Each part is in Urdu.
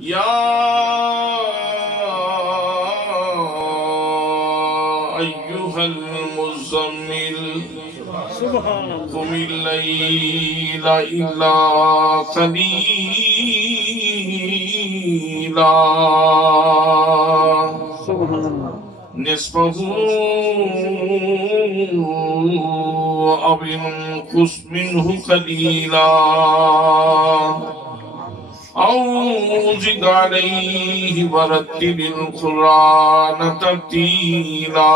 یا ایہا المزمل قم اللیل الا قلیلا نصفہ او انقص منہ قلیلا او زد علیہ ورتل القرآن ترتیلا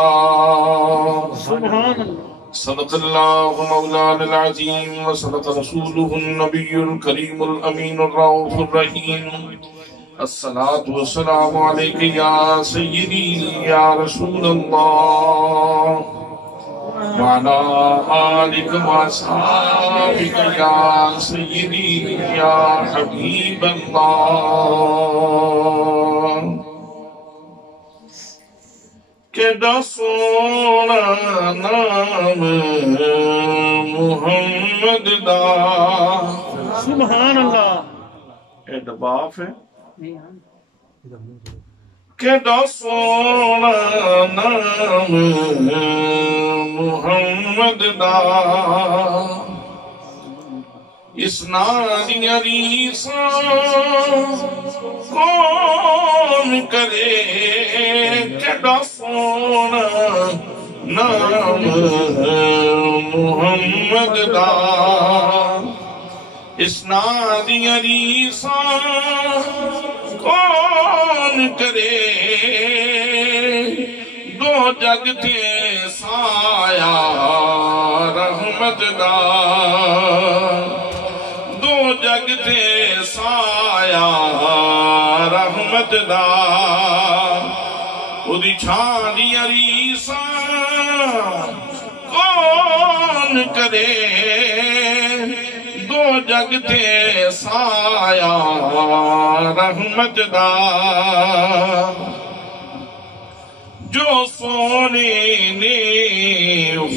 صدق اللہ مولانا العظیم وصدق رسولہ النبی الکریم الامین الرؤوف الرحیم الصلاة والسلام علیک یا سیدی یا رسول اللہ وعلا آلک واصحابک یا سیدی یا حبیب اللہ کیڑا سونا نام محمد دا سبحان اللہ اے دباف ہے کیڑا سونا نام محمد دا اس ناری عریسا کون کرے کیڑا سونا نام محمد دا اس ناری عریسا کون کرے دو جگ تھے سایہ رحمت دا دو جگ تھے سایہ رحمت دا اُدھی چھانی عریسا کون کرے دو جگ تھے سایہ رحمت دا جو سونے نے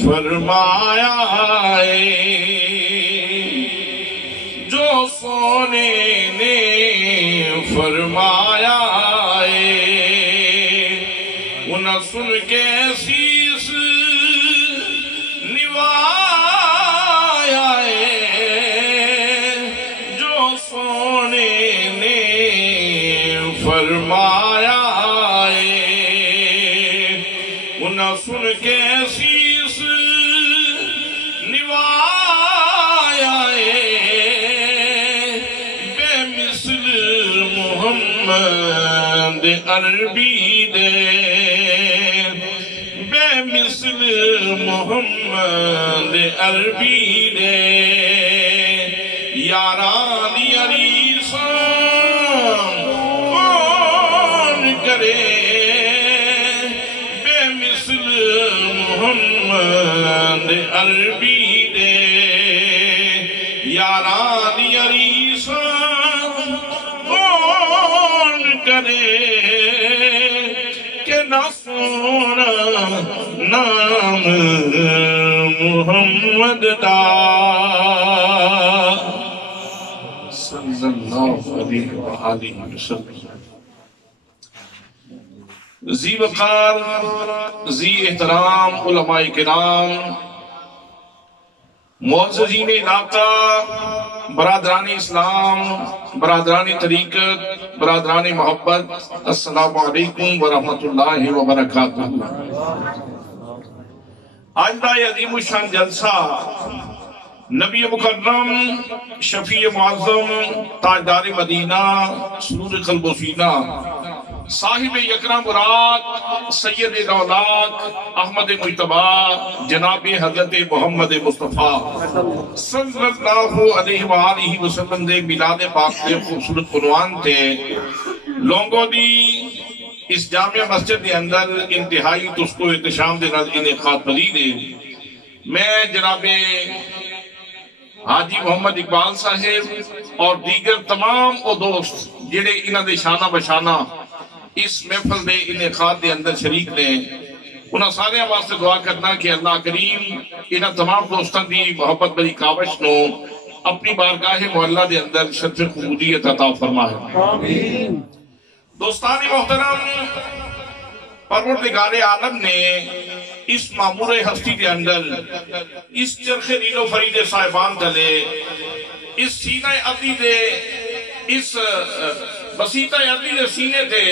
فرمایا ہے جو سونے نے فرمایا ہے انہیں سن کے سیس نوایا ہے جو سونے نے فرمایا ہے انہیں سن کے سیس نوایا ہے بے مثل محمد عربی دے بے مثل محمد عربی دے یاران عریسا کون کرے بے مثل محمد عربی دے یاران عریسا کون کرے کہ نہ سونا نام محمد دا صلی اللہ علیہ وآلہ وسلم ذی وقار ذی احترام علماء کرام معززین علاقہ برادران اسلام برادران طریقت برادران محبت السلام علیکم ورحمت اللہ وبرکاتہ آج دا عظیم الشان جلسہ نبی مکرم شفیع معظم تاجدار مدینہ سرور قلب و سینہ صاحب یکرم مراد سید دولات احمد مجتبی جناب حضرت محمد مصطفیٰ صلی اللہ علیہ وآلہ وسلم دے میلاد پاک دے خوبصورت عنوان تے لوگوں دی اس جامعہ مسجد دے اندر انتہائی تسکو احتشام دے نال انعقاد پذیر ہے میں جناب حاجی محمد اقبال صاحب اور دیگر تمام او دوست جڑے انہاں دے شانہ بشانہ اس محفل دے انعقاد دے اندر شریک نے انہاں سارے واسطے دعا کرنا کہ اللہ کریم انہاں تمام دوستان دی محبت بری کاوش نو اپنی بارگاہ معلّہ دے اندر شرف قبولیت عطا فرمائے آمین دوستان محترم پروردگار عالم نے اس معمور ہستی کے اندر اس چرخ نیل و فرید صاحبان تلے اس سینہ عدی دے اس بسیطہ عدی دے سینے دے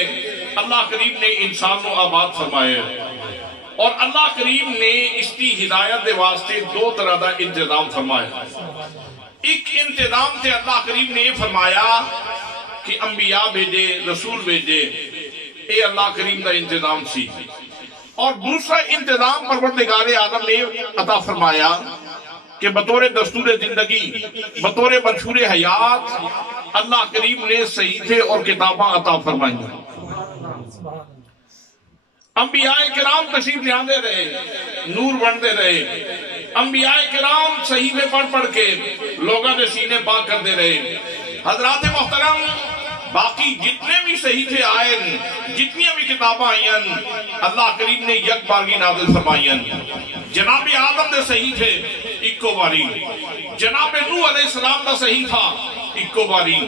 اللہ کریم نے انسان کو آباد فرمائے اور اللہ کریم نے اس کی ہدایت دے واسطے دو طرح دا انتظام فرمایا ایک انتظام سے اللہ کریم نے یہ فرمایا کہ انبیاء بھیجے رسول بھیجے اے اللہ کریم دا انتظام سی اور دوسرا انتظام پروردگار عالم نے عطا فرمایا کہ بطور دستور زندگی بطور منشور حیات اللہ کریم نے صحیفے اور کتاباں عطا فرمائی انبیاء کرام تشریف لے آندے رہے نور بنتے رہے انبیاء کرام صحیفے پڑھ پڑھ کے لوگوں نے سینے پاک کر دے رہے حضرات محترم باقی جتنے بھی صحیفے آئیں جتنی بھی کتاباں آئیں اللہ کریم نے یک بارگی نازل فرمائیں جناب آدم دے صحیفے اکو باری جناب نوح علیہ السلام دا صحیفہ اکو باری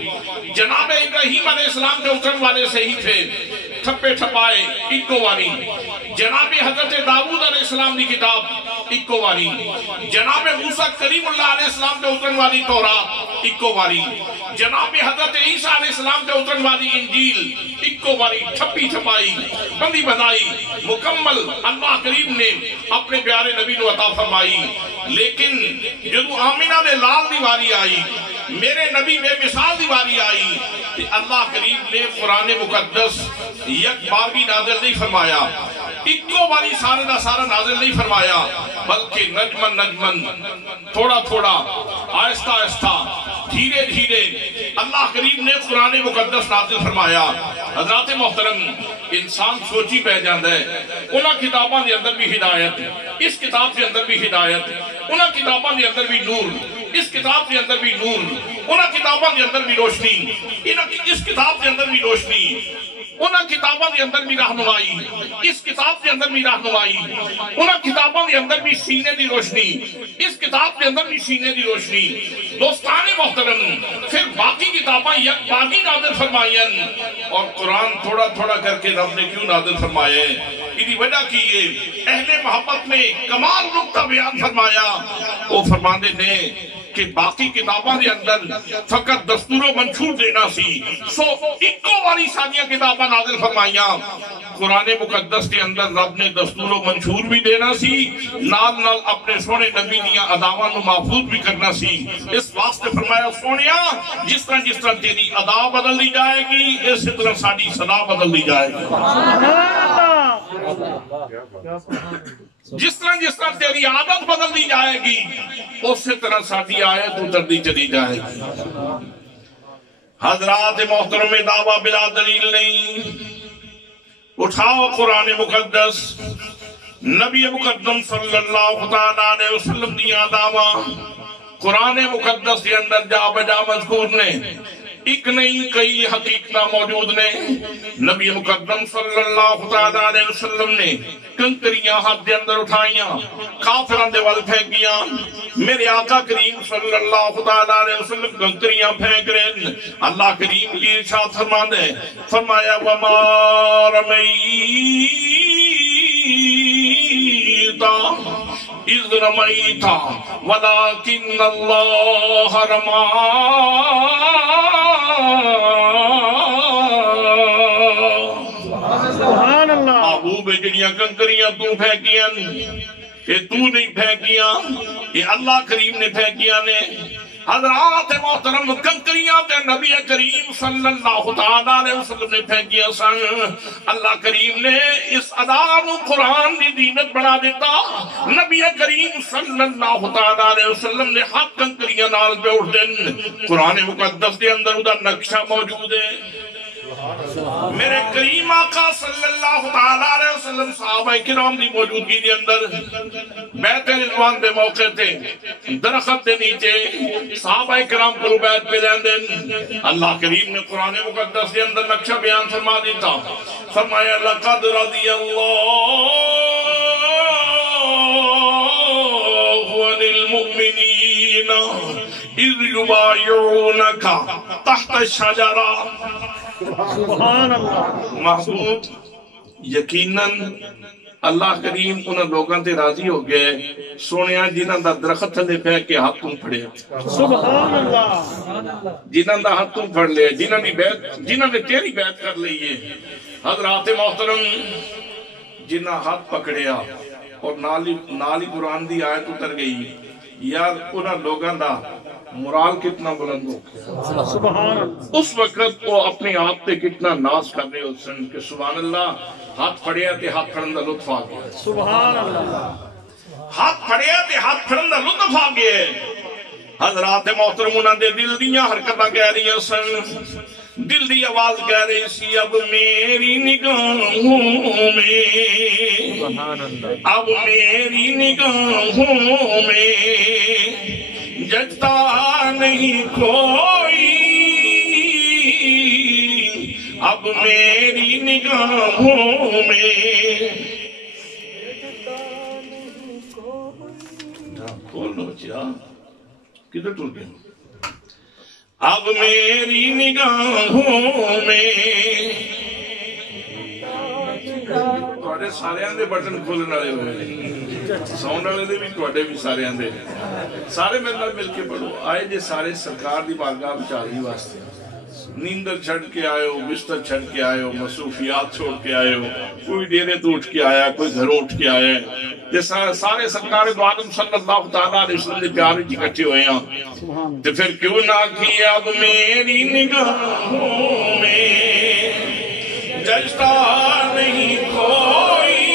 جناب ابراہیم علیہ السلام کے اترن والے صحیفے ٹھپے ٹھپائے اکو باری جناب حضرت داؤد علیہ السلام دی کتاب اکو باری جناب موسیٰ کریم اللہ علیہ السلام کے اترن والی تورات اکو باری جناب حضرت عیسیٰ علیہ السلام کے اترن والی انجیل اکو باری ٹھپی ٹھپائی بندی بنائی مکمل اللہ کریم نے اپنے پیارے نبی کو عطا فرمائی لیکن جدو آمینہ دے لال دیواری آئی میرے نبی بے مثال دیواری آئی کہ اللہ کریم نے قرآن مقدس یک بار بھی نازل نہیں فرمایا اکو باری سارے دا سارا نازل نہیں فرمایا بلکہ نجمن نجمن تھوڑا تھوڑا آہستہ آہستہ دھیرے دھیرے اللہ کریم نے قرآن مقدس نازل فرمایا حضرات محترم انسان سوچی پہ جاندہ ہے انہاں کتاباں دے اندر بھی ہدایت اس کتاب کے اندر بھی ہدایت انہاں کتاباں دے اندر بھی نور اس کتاب کے اندر بھی نور انہاں کتاباں دے اندر بھی روشنی اس کتاب کے اندر بھی روشنی انہاں کتاباں دے اندر بھی رہنمائی اس کتاب کے اندر بھی رہنمائی انہاں کتاباں دے اندر بھی سینے دی روشنی اس کتاب کے اندر بھی سینے دی روشنی دوستان محترم پھر باقی کتاباں یک باقی نازل فرمائیں اور قرآن تھوڑا تھوڑا کر کے رب نے کیوں نازل فرمائے انہی وجہ کی یہ اہل محبت نے کمال نقطہ بیان فرمایا وہ فرماندے نے کہ باقی کتاباں دے اندر فقط دستور و منشور دینا سی سو اکو والی سانیاں کتاباں نازل فرمائیاں قرآن مقدس کے اندر رب نے دستور و منشور بھی دینا سی نال نال اپنے سونے نبی دیاں اداواں نو محفوظ بھی کرنا سی اس واسطے فرمایا سونیا جس طرح تیری ادا بدل دی جائے گی اسی طرح ساڑی صدا بدل دی جائے گی جس طرح تیری عادت بدل دی جائے گی اسی طرح ساڑی آیت اتر دی چلی جائے گی حضرات محترم دعویٰ بلا دلیل نہیں اٹھاؤ قرآن مقدس نبی مقدم صلی اللہ علیہ وسلم دیا دعویٰ قرآن مقدس کے اندر جا بجا مذکور نے ایک نہیں کئی حقیقتہ موجود نے نبی مقدم صلی اللہ علیہ وسلم نے کنکریاں ہاتھ دے اندر اٹھائیاں کافران دے وال پھینکیاں میرے آقا کریم صلی اللہ علیہ وسلم کنکریاں پھینک رہے اللہ کریم کی ارشاد فرماندے فرمایا وما رمیتا اذ رمیتا ولیکن اللہ رما سبحان اللہ ابو بجڑیاں کنکریاں تو پھینکیاں کہ تو نہیں پھینکیاں یہ اللہ کریم نے پھینکیاں نے حضرات محترم کنکریاں تے نبی کریم صلی اللہ علیہ وسلم نے پھینکیاں سن اللہ کریم نے اس ادانو قرآن دی دینت بنا دیتا نبی کریم صلی اللہ علیہ وسلم نے حق کنکریاں نال پہ اٹھ دن قرآن مقدس کے اندر ادھا نقشہ موجود ہے میرے کریم آقا صلی اللہ علیہ وسلم صحابہ کرام دی موجودگی دی اندر بیت رضوان دے موقع تھے درخت دے نیچے صحابہ کرام کو بیت پہ لین دن اللہ کریم نے قرآن مقدس دے اندر نقشہ بیان فرما دیتا فرمایا لقد رضی اللہ عن المؤمنین اذ یبایعونک تحت الشجرہ. سبحان اللہ. محبوب یقیناً اللہ کریم انہاں لوگاں تے راضی ہو گئے سونیا جنہاں دا درخت تھلے پہ کے ہاتھ تو پھڑے. سبحان اللہ. جنہاں دا ہاتھ تو پھڑ لے جنہاں نے تیری بیعت کر لی ہے. حضرات محترم جنہاں ہاتھ پکڑیا اور نالی قرآن دی آیت اتر گئی یار انہاں لوگاں دا مرال کتنا بلند ہو گیا. سبحان اللہ. اس وقت وہ اپنے آپ تے کتنا ناز کر رہے ہوسن کہ سبحان اللہ ہاتھ پھڑیا تے ہاتھ پھڑن دا لطف آ گیا. سبحان اللہ. ہاتھ پھڑیا تے ہاتھ پھڑن دا لطف آ گیا. حضرات محترم انہاں دے دل دیاں حرکتاں کہہ رہی سن. دل دی آواز کہہ رہی سی اب میری نگاہوں میں اب میری نگاہوں میں جگتا نہیں کوئی اب میری نگاہوں میں. کھول لو بچیا کدھر ٹول گئے. اب میری نگاہوں میں تھوڑے سارے دے بٹن کھولن والے ہوئے ساؤنڈ والے دے بھی تھوڑے بھی سارے دے سارے میرے نال مل کے پڑھو. آئے جے سارے سرکار دی بارگاہ بچاری واسطے نیندر چھڑ کے آئے ہو بستر چھڑ کے آئے ہو مصروفیات چھوڑ کے آئے ہو کوئی ڈیرے تو اٹھ کے آیا کوئی گھر اٹھ کے آیا ہے سارے سرکار دو عالم صلی اللہ تعالیٰ علیہ وسلم دے پیارے جی کٹھے ہوئے ہیں تو پھر کیوں نہ کیا اب میری نگاہوں میں ججتا نہیں کوئی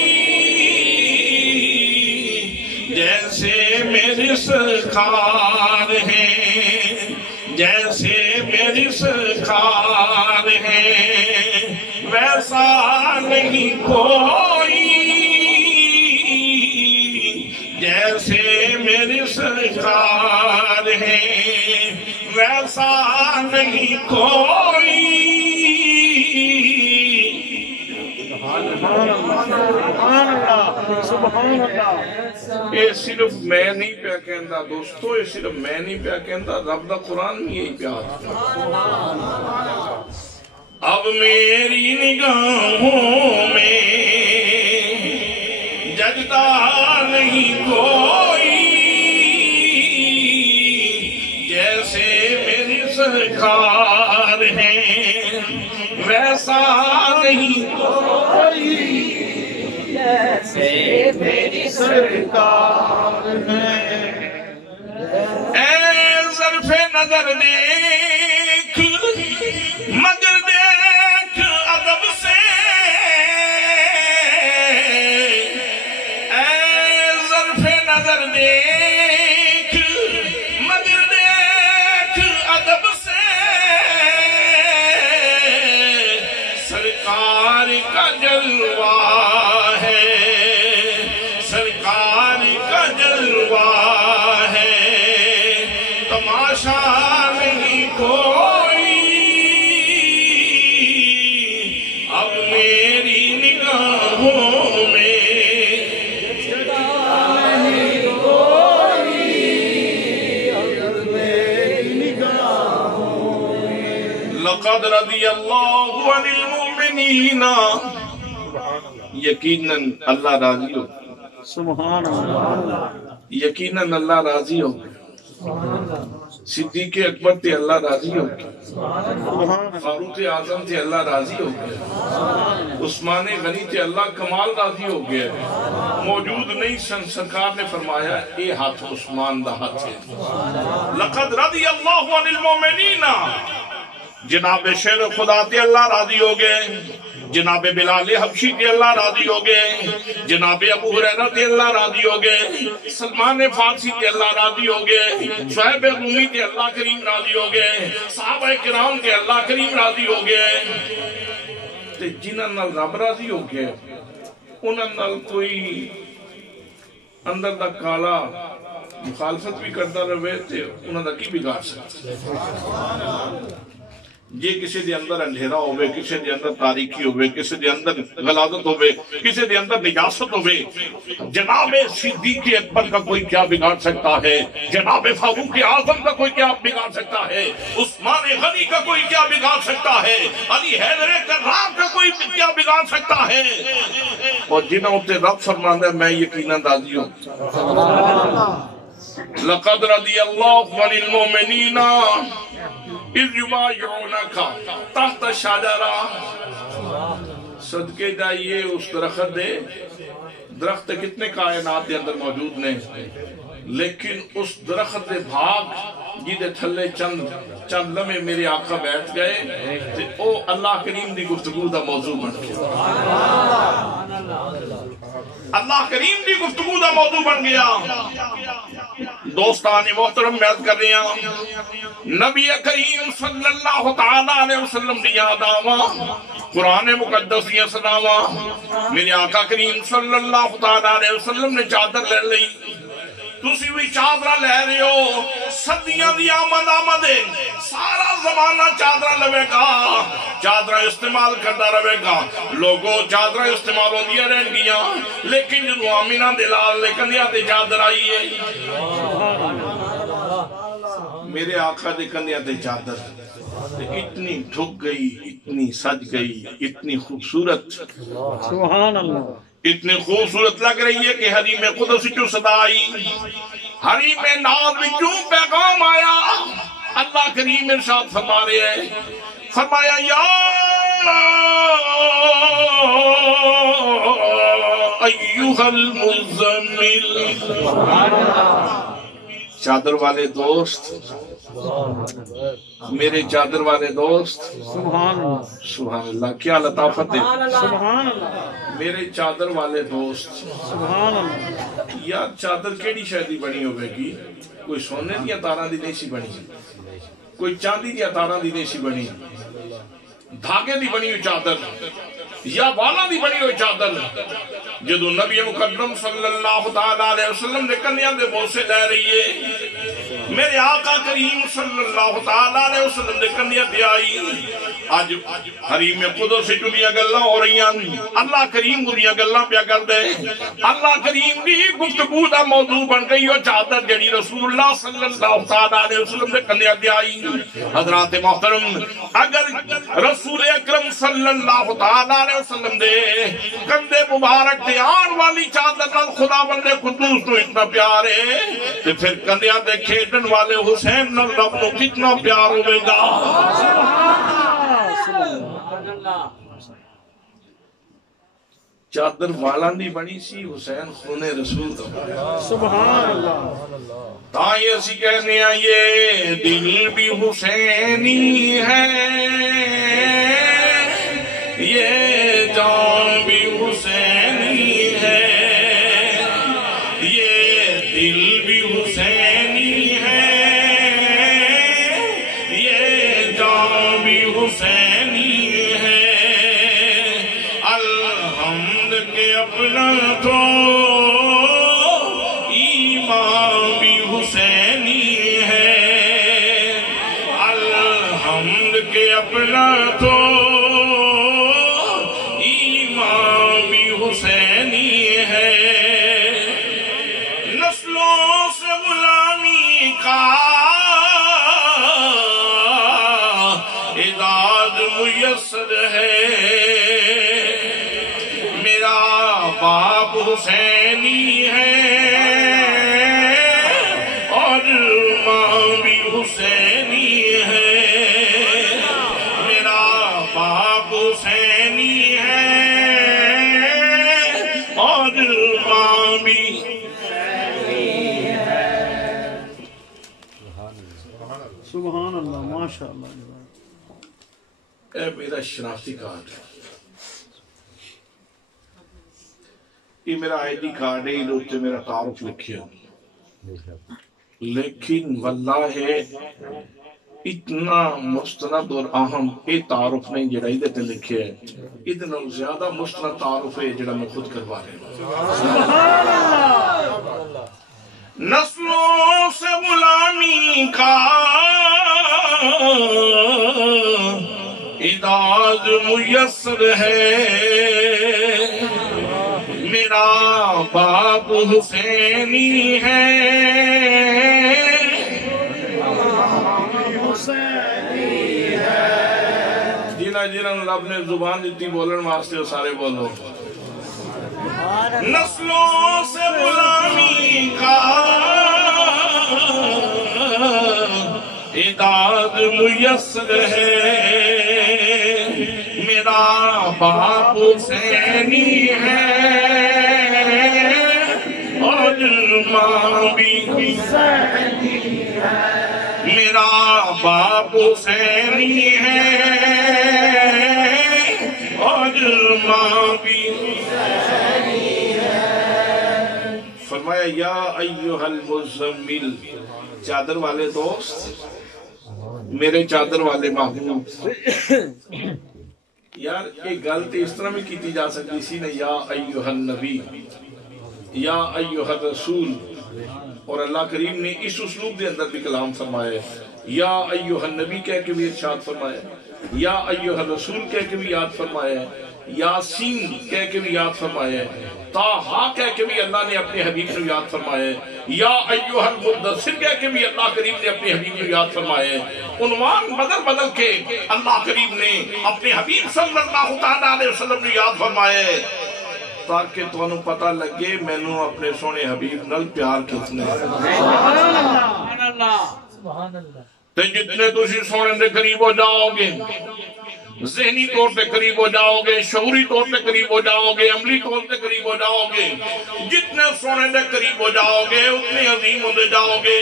جیسے میرے سرکار ہیں جیسے میری سرکار ہیں ویسا نہیں کوئی جیسے میری سرکار ہیں ویسا نہیں کوئی. یہ صرف میں نہیں پیا کہندا دوستو یہ صرف میں نہیں پیا کہندا رب دا قرآن بھی یہی پیا. اب میری نگاہوں میں جگتا نہیں کوئی جیسے میری سرکار ہیں ویسا نہیں کوئی جیسے میری سرکار ہیں. اے ظرف نظر دیکھ مگر دیکھ ادب سے اے ظرف نظر دیکھ مگر دیکھ ادب سے سرکار کا جلوہ نہیں کوئی اب میری نگاہوں میں نہیں کوئی اب میری نگاہوں میں. لقد رضی اللہ عن المؤمنین یقیناً اللہ راضی ہو. سبحان اللہ. یقیناً اللہ راضی ہو. صدیق اکبر تے اللہ راضی ہو گیا فاروق اعظم تے اللہ راضی ہو گیا عثمان غنی تے اللہ کمال راضی ہو گیا. موجود نہیں سرکار نے فرمایا اے ہاتھ عثمان دا ہاتھ ہے. لقد رضی اللہ عن المؤمنین جناب شیر خدا تے اللہ راضی ہو گئے جناب بلال حبشی تے اللہ راضی ہو گئے جناب ابو ہریرہ تے اللہ راضی ہو گئے سلمان فارسی تے اللہ راضی ہو گئے شعیب رومی تے اللہ کریم راضی ہو گئے صحابہ کرام تے اللہ کریم راضی ہو گئے. تے جنہاں نال رب راضی ہو گئے انہاں نال کوئی اندر دا کالا مخالفت بھی کرتا رہے تے انہاں دا کی بگاڑ سکتا. جے کسی دے اندر اندھیرا ہوئے، کسی دے اندر تاریکی ہوئے، کسی دے اندر غلاظت ہوئے، کسی دے اندر نجاست ہوئے، جناب صدیق اکبر کا کوئی کیا بگاڑ سکتا ہے؟ جناب فاروق اعظم کا کوئی کیا بگاڑ سکتا ہے؟ عثمان غنی کا کوئی کیا بگاڑ سکتا ہے؟ علی حیدر کرام کا کوئی کیا بگاڑ سکتا ہے؟ اور جنہوں تے رب فرماندہ ہے میں یقیناً راضی ہوں۔ لقد رضی اللہ عن المؤمنین اذ یبایعونک تحت الشجرہ، صدقے جائیے اس درخت دے، درخت کتنے کائنات دے اندر موجود نے، لیکن اس درخت دے بھاگ جی دے تھلے چند لمحے میرے آقا بیٹھ گئے تے او اللہ کریم دی گفتگو دا موضوع بن گیا، اللہ کریم دی گفتگو دا موضوع بن گیا۔ دوستان محترم میں عرض کر رہے ہیں، نبی کریم صلی اللہ تعالیٰ علیہ وسلم دی یاد آوا، قرآن مقدس دی سناوا، میرے آقا کریم صلی اللہ تعالیٰ علیہ وسلم نے چادر لے لئی، تُسی بھی چادرہ لے رہے ہو، صدیاں دی آمد ہے، سارا زمانہ چادرہ لوے گا، چادرہ استعمال کرتا رہے گا، لوگوں چادرہ استعمال ہو دیا رہن گیا، لیکن جنہوں آمینہ دلال لے کندیا تے چادر آئی ہے، میرے آقا دے کندیا تے چادر اتنی ڈھک گئی، اتنی سج گئی، اتنی خوبصورت، سبحان اللہ، اتنی خوبصورت لگ رہی ہے کہ حریم قدس چو صدا آئی، حریم ناز میں کیوں پیغام آیا، اللہ کریم ارشاد فرما رہے ہیں، فرمایا یا ایوہ المزمل، چادر والے دوست، میرے چادر والے دوست، سبحان اللہ، سبحان اللہ، کیا لطافت ہے، سبحان اللہ، میرے چادر والے دوست، سبحان اللہ، یار چادر کیڑی شاید بنی ہوئے گی، کوئی سونے دیا تاراں دی نہیں سی بنی، کوئی چاندی دیا تاراں دی نہیں سی بنی، دھاگے دی بنی ہوئی چادر یا والا دی بنی ہوئی چادر، جدو نبی مکرم صلی اللہ تعالیٰ علیہ وسلم نے کنیاں دے بوسے لے رہی ہے، میرے آقا کریم صلی اللہ تعالیٰ علیہ وسلم نے کنیاں دے آئی، آج حریم قدس سے جنیاں گلہ ہو رہی ہیں، اللہ کریم دنیا گلہ پیا کر دے، اللہ کریم بھی گفتگو دا موضوع بن گئی اور چادر جنی رسول اللہ صلی اللہ تعالیٰ علیہ وسلم نے کنیاں دے آئی۔ حضرات محترم، اگر رسول اکرم صلی اللہ تعالیٰ علیہ وسلم دے کندے مبارک دے آن والی چادر نال خدا بندے قدوس تو اتنا پیار ہے تو پھر کندیاں دے کھیڑن والے حسین نال رب تو کتنا پیار ہوئے گا۔ چادر والان دی بنی سی، حسین خون رسول دا، سبحان اللہ، تائیں اسی کہنے ہیں یہ دل بھی حسینی ہے، یہ جان بھی حسینی ہے، یہ دل بھی حسینی ہے، یہ جان بھی حسینی ہے، الحمد کے اپنا تو ایمان بھی حسینی ہے، الحمد کے اپنا تو ایمان بھی حسینی ہے، نسلوں سے غلامی کا اعزاز میسر ہے، میرا باپ حسینی ہے اور ماں بھی حسینی ہے، میرا باپ حسینی ہے اور ماں بھی سبحان اللہ، ماشاءاللہ، اے میرا شناختی کارڈ، یہ میرا آئی ڈی کارڈ ہے، لوگ تے میرا تعارف لکھیا، لیکن واللہ اتنا مستند اور اہم یہ تعارف نہیں جڑا ادھر تے لکھے ہے، اتنا زیادہ مستند تعارف ہے جڑا میں خود کروا رہے ہیں۔ نسلوں سے غلامی کا اعداد میسر ہے میرا باپ حسینی ہے جنہوں رب نے زبان دیتی بولن واسطے وہ سارے بولو نسلوں سے غلامی کا اعداد میسر ہے میرا باپ حسینی ہے اور ماں بھی حسینی ہے میرا باپ حسینی ہے اور ماں بھی حسینی ہے فرمایا یا ایھا المزمل چادر والے دوست میرے چادر والے محبوب یار ایک غلطی اس طرح میں کیتی جا سکتی سی نا یا ایھا النبی یا ایھا الرسول اور اللہ کریم نے اس اسلوب دے اندر بھی کلام فرمایا ہے یا ایھا النبی کہہ کے بھی ارشاد فرمایا ہے یا ایھا الرسول کہہ کے بھی یاد فرمایا ہے یاسین کہہ کے بھی یاد فرمایا ہے طٰہٰ کہہ کے بھی اللہ نے اپنے حبیب کو یاد فرمایا ہے یا ایھا المدثر کہہ کے بھی اللہ کریم نے اپنے حبیب کو یاد فرمایا ہے عنوان بدل بدل کے اللہ کریم نے اپنے حبیب صلی اللہ علیہ وسلم نے یاد فرمایا ہے تاکہ تمہیں پتہ لگے مینوں اپنے سونے حبیب نال پیار کتنا ہے تے جتنے تسی سونے دے قریب ہو جاؤ گے ذہنی طور پہ قریب ہو جاؤ گے شعوری طور پہ قریب ہو جاؤ گے عملی طور پہ قریب ہو جاؤ گے جتنے سونے دے قریب ہو جاؤ گے اتنے عظیم ہوتے جاؤ گے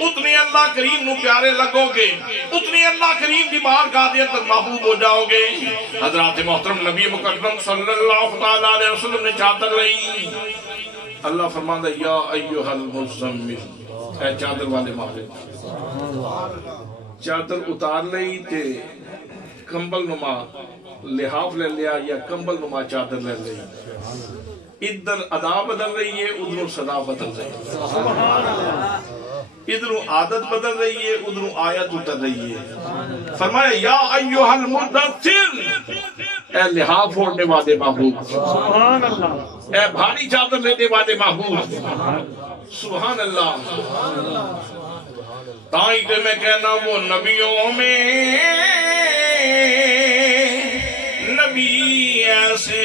اتنے اللہ کریم نو پیارے لگو گے اتنے اللہ کریم کی بارگاہ دے اندر محبوب ہو جاؤ گے حضرات محترم نبی مکرم صلی اللہ علیہ وسلم نے چادر لئی اللہ فرماندا یا ایھا المزمل اے چادر والے محبوب چادر اتار لئی تے کمبل نما لحاف لے لیا یا کمبل نما چادر لے لئی ادھر ادا بدل رہی ہے ادھروں صدا بدل رہی ہے ادھروں عادت بدل رہی ہے ادھروں آیت اتر رہی ہے فرمایا یا ایھا المدثر اے لحاف اوڑھنے والے محبوب اے بھاری چادر لینے والے محبوب سبحان اللہ تائی کہ میں کہنا وہ نبیوں میں نبی ایسے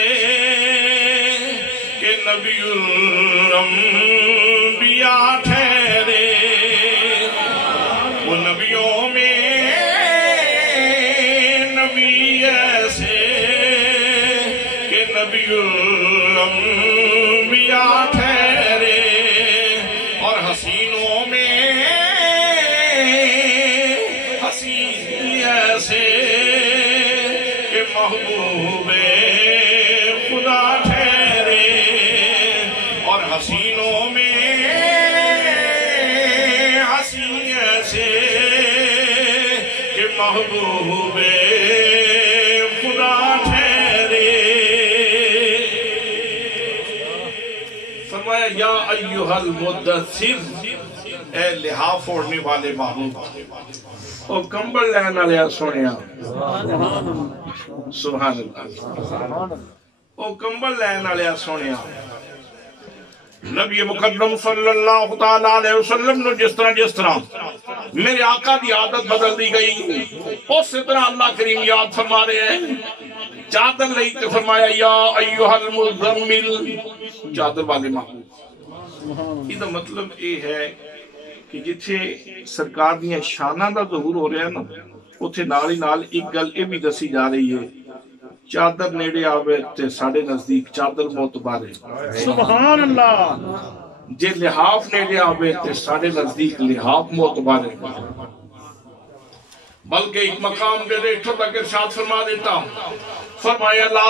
کہ نبی الانبیاء ٹھہرے وہ نبیوں میں نبی ایسے کہ نبی الانبیاء ٹھہرے اور حسینوں میں حسین ایسے محبوب خدا ٹھہرے اور حسینوں میں حسین ایسے کہ محبوب خدا ٹھہرے فرمایا یا ایھا المدثر اے لحاف اوڑھنے والے محبوب او کمبل لین والے سونیا سبحان اللہ او کمبل لین والے سونیا نبی مکرم صلی اللہ علیہ وسلم نے جس طرح میرے آقا دی عادت بدل دی گئی اس طرح اللہ کریم یاد فرما رہے ہیں چادر لئی تے فرمایا یا ایھا المزمل چادر والے محبوب یہ مطلب یہ ہے کہ جتھے سرکار دیاں شاناں دا ظہور ہو رہا ہے نا اتھے نال ہی نال ایک گل یہ بھی دسی جا رہی ہے چادر نیڑے آوے تے ساڑھے نزدیک چادر معتبر ہے سبحان اللہ جے لحاف نیڑے آوے تے ساڑھے نزدیک لحاف معتبر ہے بلکہ ایک مقام دے ریٹھو تک ارشاد فرما دیتا فرمایا لا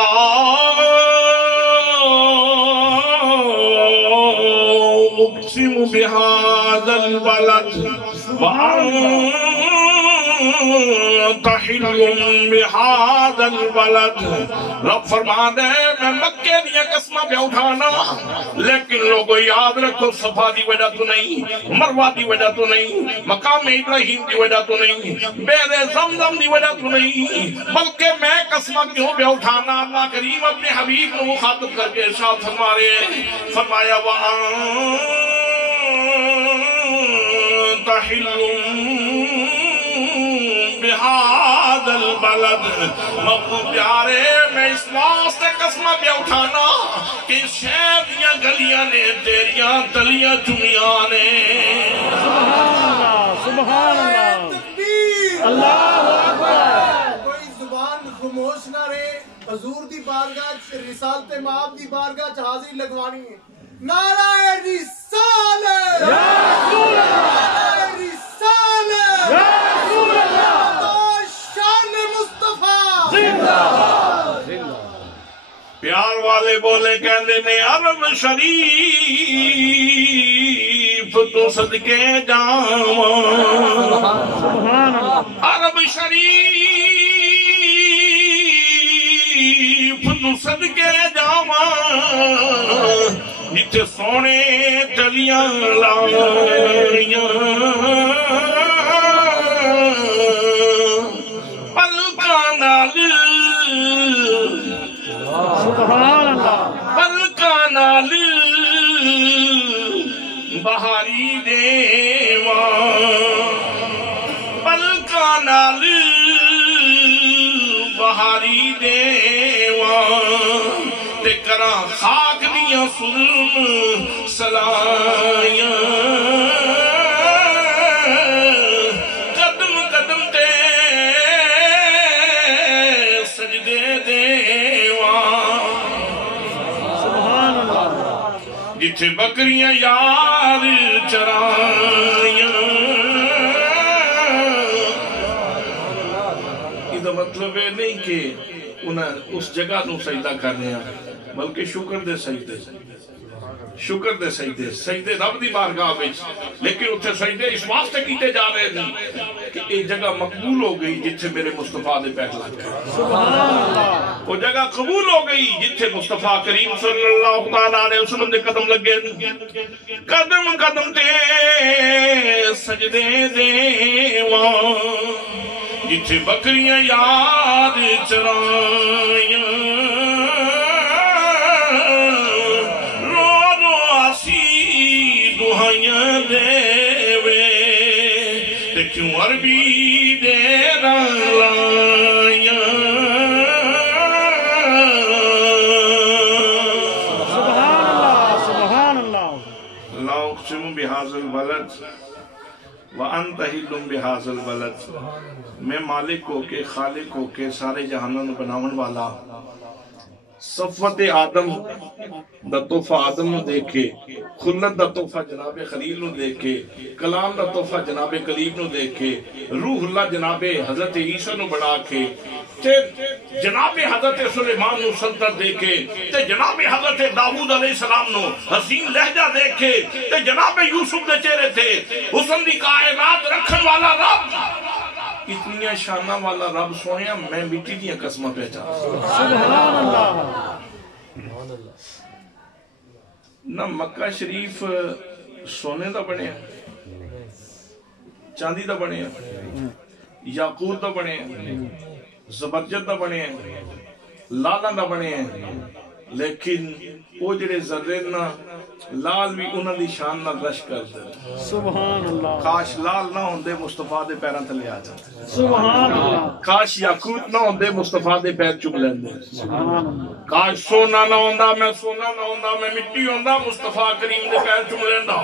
اقسم بهذا البلد وانت تحل بهذا البلد رب فرما دے میں مکے دیا قسمہ پہ اٹھانا لیکن لوگوں یاد رکھو صفا دی وجہ تو نہیں مروہ دی وجہ تو نہیں مقام ابراہیم دی وجہ تو نہیں بیر زمزم دی وجہ تو نہیں بلکہ میں قسمہ کیوں پہ اٹھانا اللہ کریم اپنے حبیب کو مخاطب کر کے ارشاد فرمایا تحل بهذا البلد محبوب پیارے میں اس واسطے قسمہ پہ اٹھانا کہ شہر دیا گلیاں نے تیریاں تلیاں چمیاں نے سبحان اللہ اللہ اکبر کوئی زبان خاموش نہ رہے حضور دی بارگاہ رسالت مآب دی بارگاہ حاضری لگوانی ہے نعرہ رسالت یا رسول اللہ نعرہ رسالت یا رسول اللہ شان مصطفیٰ زندہ باد پیار والے بولے کہندے نے عرب شریف تو صدقے جاواں سبحان اللہ عرب شریف تو صدقے جاواں جتھے سونے تلیاں لاریاں پلکاں نال سبحان اللہ پلکاں نال بہاری دیواں پلکاں نال بہاری دیواں تے کراں خاک دیاں سلم سلائیاں قدم قدم تے سجدے دیواں سبحان اللہ جتھے بکریاں یار چرائیاں یہ مطلب ہے نہیں کہ انہیں اس جگہ نو سجدہ کرنے ہیں بلکہ شکر دے سجدے سجدے رب دی بارگاہ وچ لیکن اتھے سجدے اس واسطے کیتے جا رہے ہیں کہ یہ جگہ مقبول ہو گئی جتھے میرے مصطفیٰ دے پیر لگ گئے سبحان اللہ وہ جگہ قبول ہو گئی جتھے مصطفیٰ کریم صلی اللہ علیہ وسلم دے قدم لگے قدم قدم تے سجدے دیواں جتھے بکریاں یاد چرائیاں رو رو آسی دہائیاں دے وے تے کیوں عربی دے لائیاں سبحان اللہ لا اقسم بهذا البلد وانت حل بهذا البلد میں مالک ہو کے خالق ہو کے سارے جہانوں بناون والا صفوت آدم دا تحفہ آدم نو دیکھے خلت دا تحفہ جناب خلیل نو دیکھے کلام دا تحفہ جناب کلیم نو دیکھے روح اللہ جناب حضرت عیسیٰ نو بڑھا کے تے جناب حضرت سلیمان نو سلطنت دیکھے تے جناب حضرت داؤد علیہ السلام نو حسین لہجہ دیکھے تے جناب یوسف دے چہرے تھے حسن دی کائنات رکھن والا رب اتنی شانہ والا رب سویا میں مٹی دیا قسمہ پہچان سبحان اللہ نہ مکہ شریف سونے دا بنے چاندی دا بنے یاقوت دا بنے زبرجد دا بنے لالا دا بنے لیکن وہ جڑے ذرے لال بھی انہوں دی شان نہ رش کر دے سبحان اللہ کاش لال نہ ہوندے مصطفیٰ دے پیران تلے آ جاتے سبحان اللہ کاش یاقوت نہ ہوندے مصطفیٰ دے پیر چک لیندے سبحان اللہ کاش سونا نہ ہوندا میں سونا نہ ہوندا میں مٹی ہوندا مصطفیٰ کریم دے پیر چک لیندا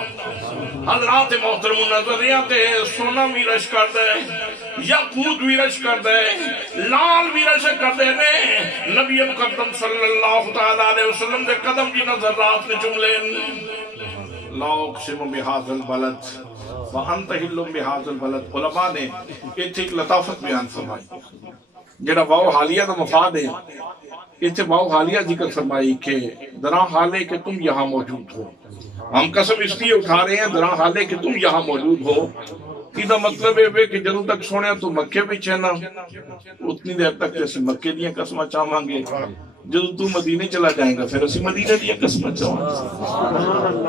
حضرات محترم نظریاں تے سونا بھی رش کر دے یاقوت بھی رش کر دے لال بھی رش کر دے نے نبی مقدم صلی اللہ علیہ وسلم دے قدم کی نظر رات نے چم لین لا اقسم بهذا البلد وانت حل بهذا البلد علماء نے ایتھے ایک لطافت بیان فرمائی جڑا واو حالیہ دا مفاد ہے ایتھے واو حالیہ ذکر فرمائی کہ درا حال ہے کہ تم یہاں موجود ہو ہم قسم اس لیے اٹھا رہے ہیں درا حال ہے کہ تم یہاں موجود ہو ਇਹਦਾ ਮਤਲਬ ਇਹ ਵੇ ਕਿ ਜਦੋਂ ਤੱਕ ਸੋਹਣਿਆ ਤੂੰ ਮੱਕੇ ਵਿੱਚ ਹੈ ਨਾ ਉਤਨੀ ਦੇਰ ਤੱਕ ਅਸੀਂ ਮੱਕੇ ਦੀਆਂ ਕਸਮਾਂ ਚਾਹਾਂਗੇ ਜਦੋਂ ਤੂੰ ਮਦੀਨੇ ਚਲਾ ਜਾਏਗਾ ਫਿਰ ਅਸੀਂ ਮਦੀਨੇ ਦੀਆਂ ਕਸਮਾਂ ਚਾਹਾਂਗੇ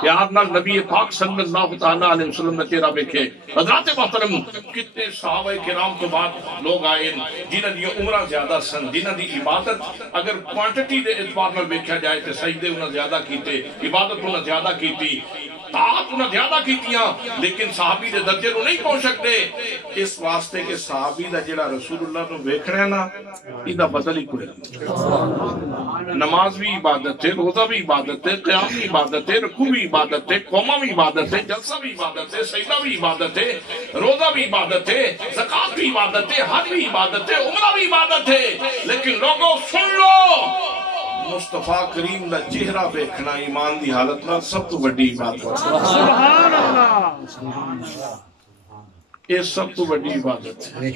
پیار نال نبی پاک صلی اللہ تعالیٰ علیہ وسلم نے چہرہ ویکھے حضرات محترم کتنے صحابہ کرام تو بعد لوگ آئے جنہاں دی عمرہ زیادہ سن جنہاں دی عبادت اگر کوانٹٹی دے اعتبار نال ویکھیا جائے تے سجدے انہاں زیادہ کیتے عبادت انہاں زیادہ کیتی طاعت انہاں زیادہ کیتیاں لیکن صحابی دے درجے نو نہیں پہنچ سکتے اس واسطے کہ صحابی دا جڑا رسول اللہ نو ویکھنا ہے نا ایدہ بدل ہی کوئی نماز بھی عبادت ہے روزہ بھی عبادت ہے قیام بھی عبادت ہے رکوع بھی عبادت ہے قومہ بھی عبادت ہے جلسہ بھی عبادت ہے سجدہ بھی عبادت ہے روزہ بھی عبادت ہے زکوٰۃ بھی عبادت ہے حج بھی عبادت ہے عمرہ بھی عبادت ہے لیکن لوگوں سن لو مصطفیٰ کریم دا چہرہ بیکھنا ایمان دی حالت میں سب تو بڑی عبادت ہے سبحان اللہ یہ سب تو بڑی عبادت ہے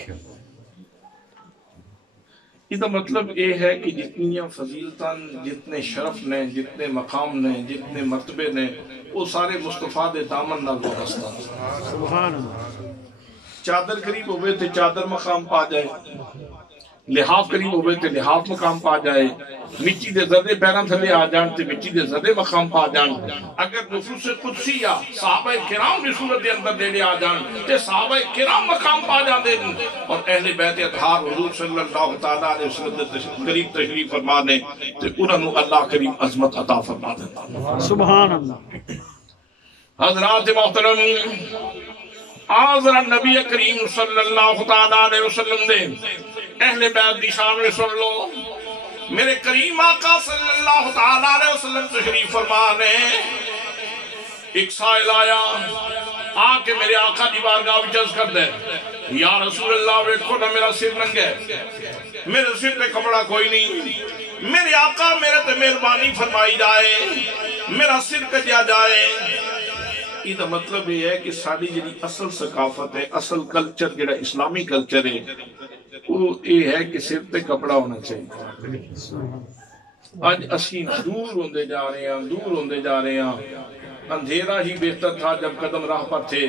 یہ تو مطلب یہ ہے کہ جتنی فضیلتاں جتنے شرف نے جتنے مقام نے جتنے مرتبے نے وہ سارے مصطفیٰ دے دامن نال وابستہ سبحان اللہ چادر قریب ہوئے تھے چادر مقام پا جائے لحاف قریب ہوئے تھے لحاف مقام پا جائے مٹی دے زدے پیراں تھلے آ جان تے مٹی دے زدے مقام پا جان اگر نفوس قدسیہ صحابہ کرام دی صورت دے اندر دے آ جان تے صحابہ کرام مقام پا جان دے اور اہل بیت اطہار حضور صلی اللہ تعالیٰ علیہ وسلم دے قریب تشریف فرما دے تے انہاں نو اللہ کریم عظمت عطا فرما دیتا سبحان اللہ حضرات محترم حضرت نبی کریم صلی اللہ تعالیٰ علیہ وسلم دے اہل بیت دی شان میں سن لو میرے کریم آقا صلی اللہ تعالیٰ علیہ وسلم تشریف فرمانے ایک سائل آیا آکے میرے آقا دی بارگاہ وچ عرض کر دے یا رسول اللہ ویکھو نا میرا سر ننگا ہے میرے سر تے کپڑا کوئی نہیں میرے آقا میرے تے مہربانی فرمائی جائے میرا سر کٹیا جائے یہ دا مطلب یہ ہے کہ ساری جنی اصل ثقافت ہے اصل کلچر جڑا اسلامی کلچر ہے وہ یہ ہے کہ سر تے کپڑا ہونا چاہیے آج اسی دور ہوندے جا رہے ہیں اندھیرا ہی بہتر تھا جب قدم راہ پر تھے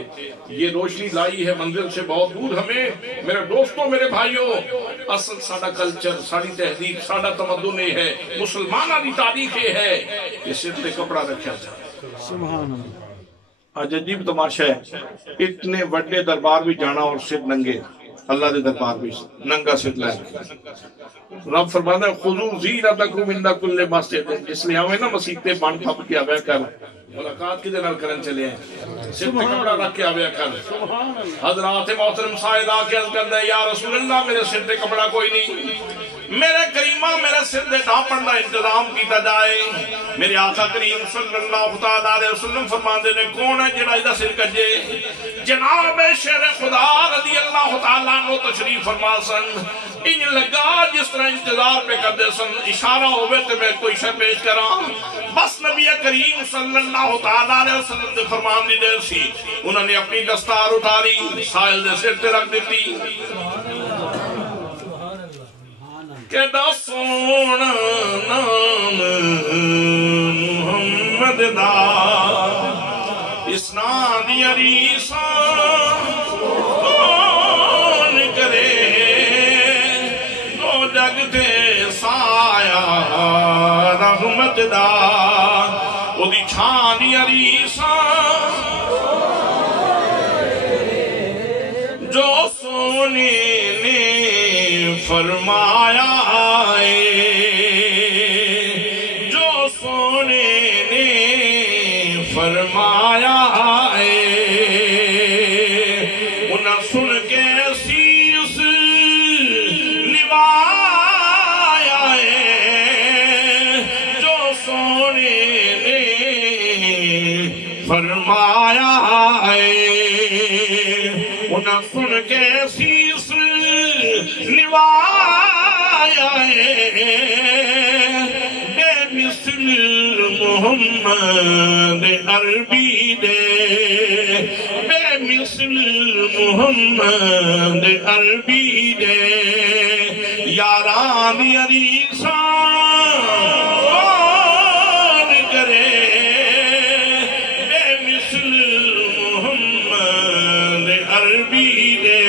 یہ روشنی لائی ہے منزل سے بہت دور ہمیں میرے دوستوں میرے بھائیوں اصل ساڑا کلچر ساڑی تہذیب ساڑا تمدن ہے مسلمانہ دی تاریخ ہے کہ سر تے کپڑا رکھا جائے سبحان اللہ آج عجیب تماشا ہے اتنے بڑے دربار بھی جانا اور سر ننگے اللہ دے دربار بھی ننگا سر لائے رب فرماتا ہے خُذُوا زِینَتَکُمْ عِنْدَ کُلِّ مَسْجِدٍ اس لیے ہمیں نا مسیحتے بان پھپ کے آوے کر ملاقات کی دنال کرن چلے ہیں سر تے کپڑا رکھ کے آوے کر حضرات محترم سائل آکے عرض کر دے یا رسول اللہ میرے سر تے کپڑا کوئی نہیں میرے کریمہ میرے سر دے ڈھانپن دا انتظام کیتا جائے میرے آقا کریم صلی اللہ تعالیٰ علیہ وسلم فرماندے نے کون ہے جنہاں دا سر کجے جناب شیر خدا رضی اللہ تعالیٰ عنہ تشریف فرما سن ان لگا جس طرح انتظار پہ کر دے سن اشارہ ہوئے تے میں کوئی شے پیش کراں بس نبی کریم صلی اللہ تعالیٰ علیہ وسلم دے فرمان دی دیر سی انہوں نے اپنی دستار اتاری سائل دے سر تے رکھ دیتی کیڑا سونا نام محمد دا اسناد عریسہ کون کرے دو جگ تے سایہ رحمت دا او دی چھانی عریسہ جو سونے نے فرمایا جو سونے نے فرمایا انہیں سن کے سیس نبایا جو سونے نے فرمایا انہیں سن کے سیس نوایا بے مثل محمد عربی دے بے مثل محمد عربی دے یاران عریسہ کون کرے بے مثل محمد عربی دے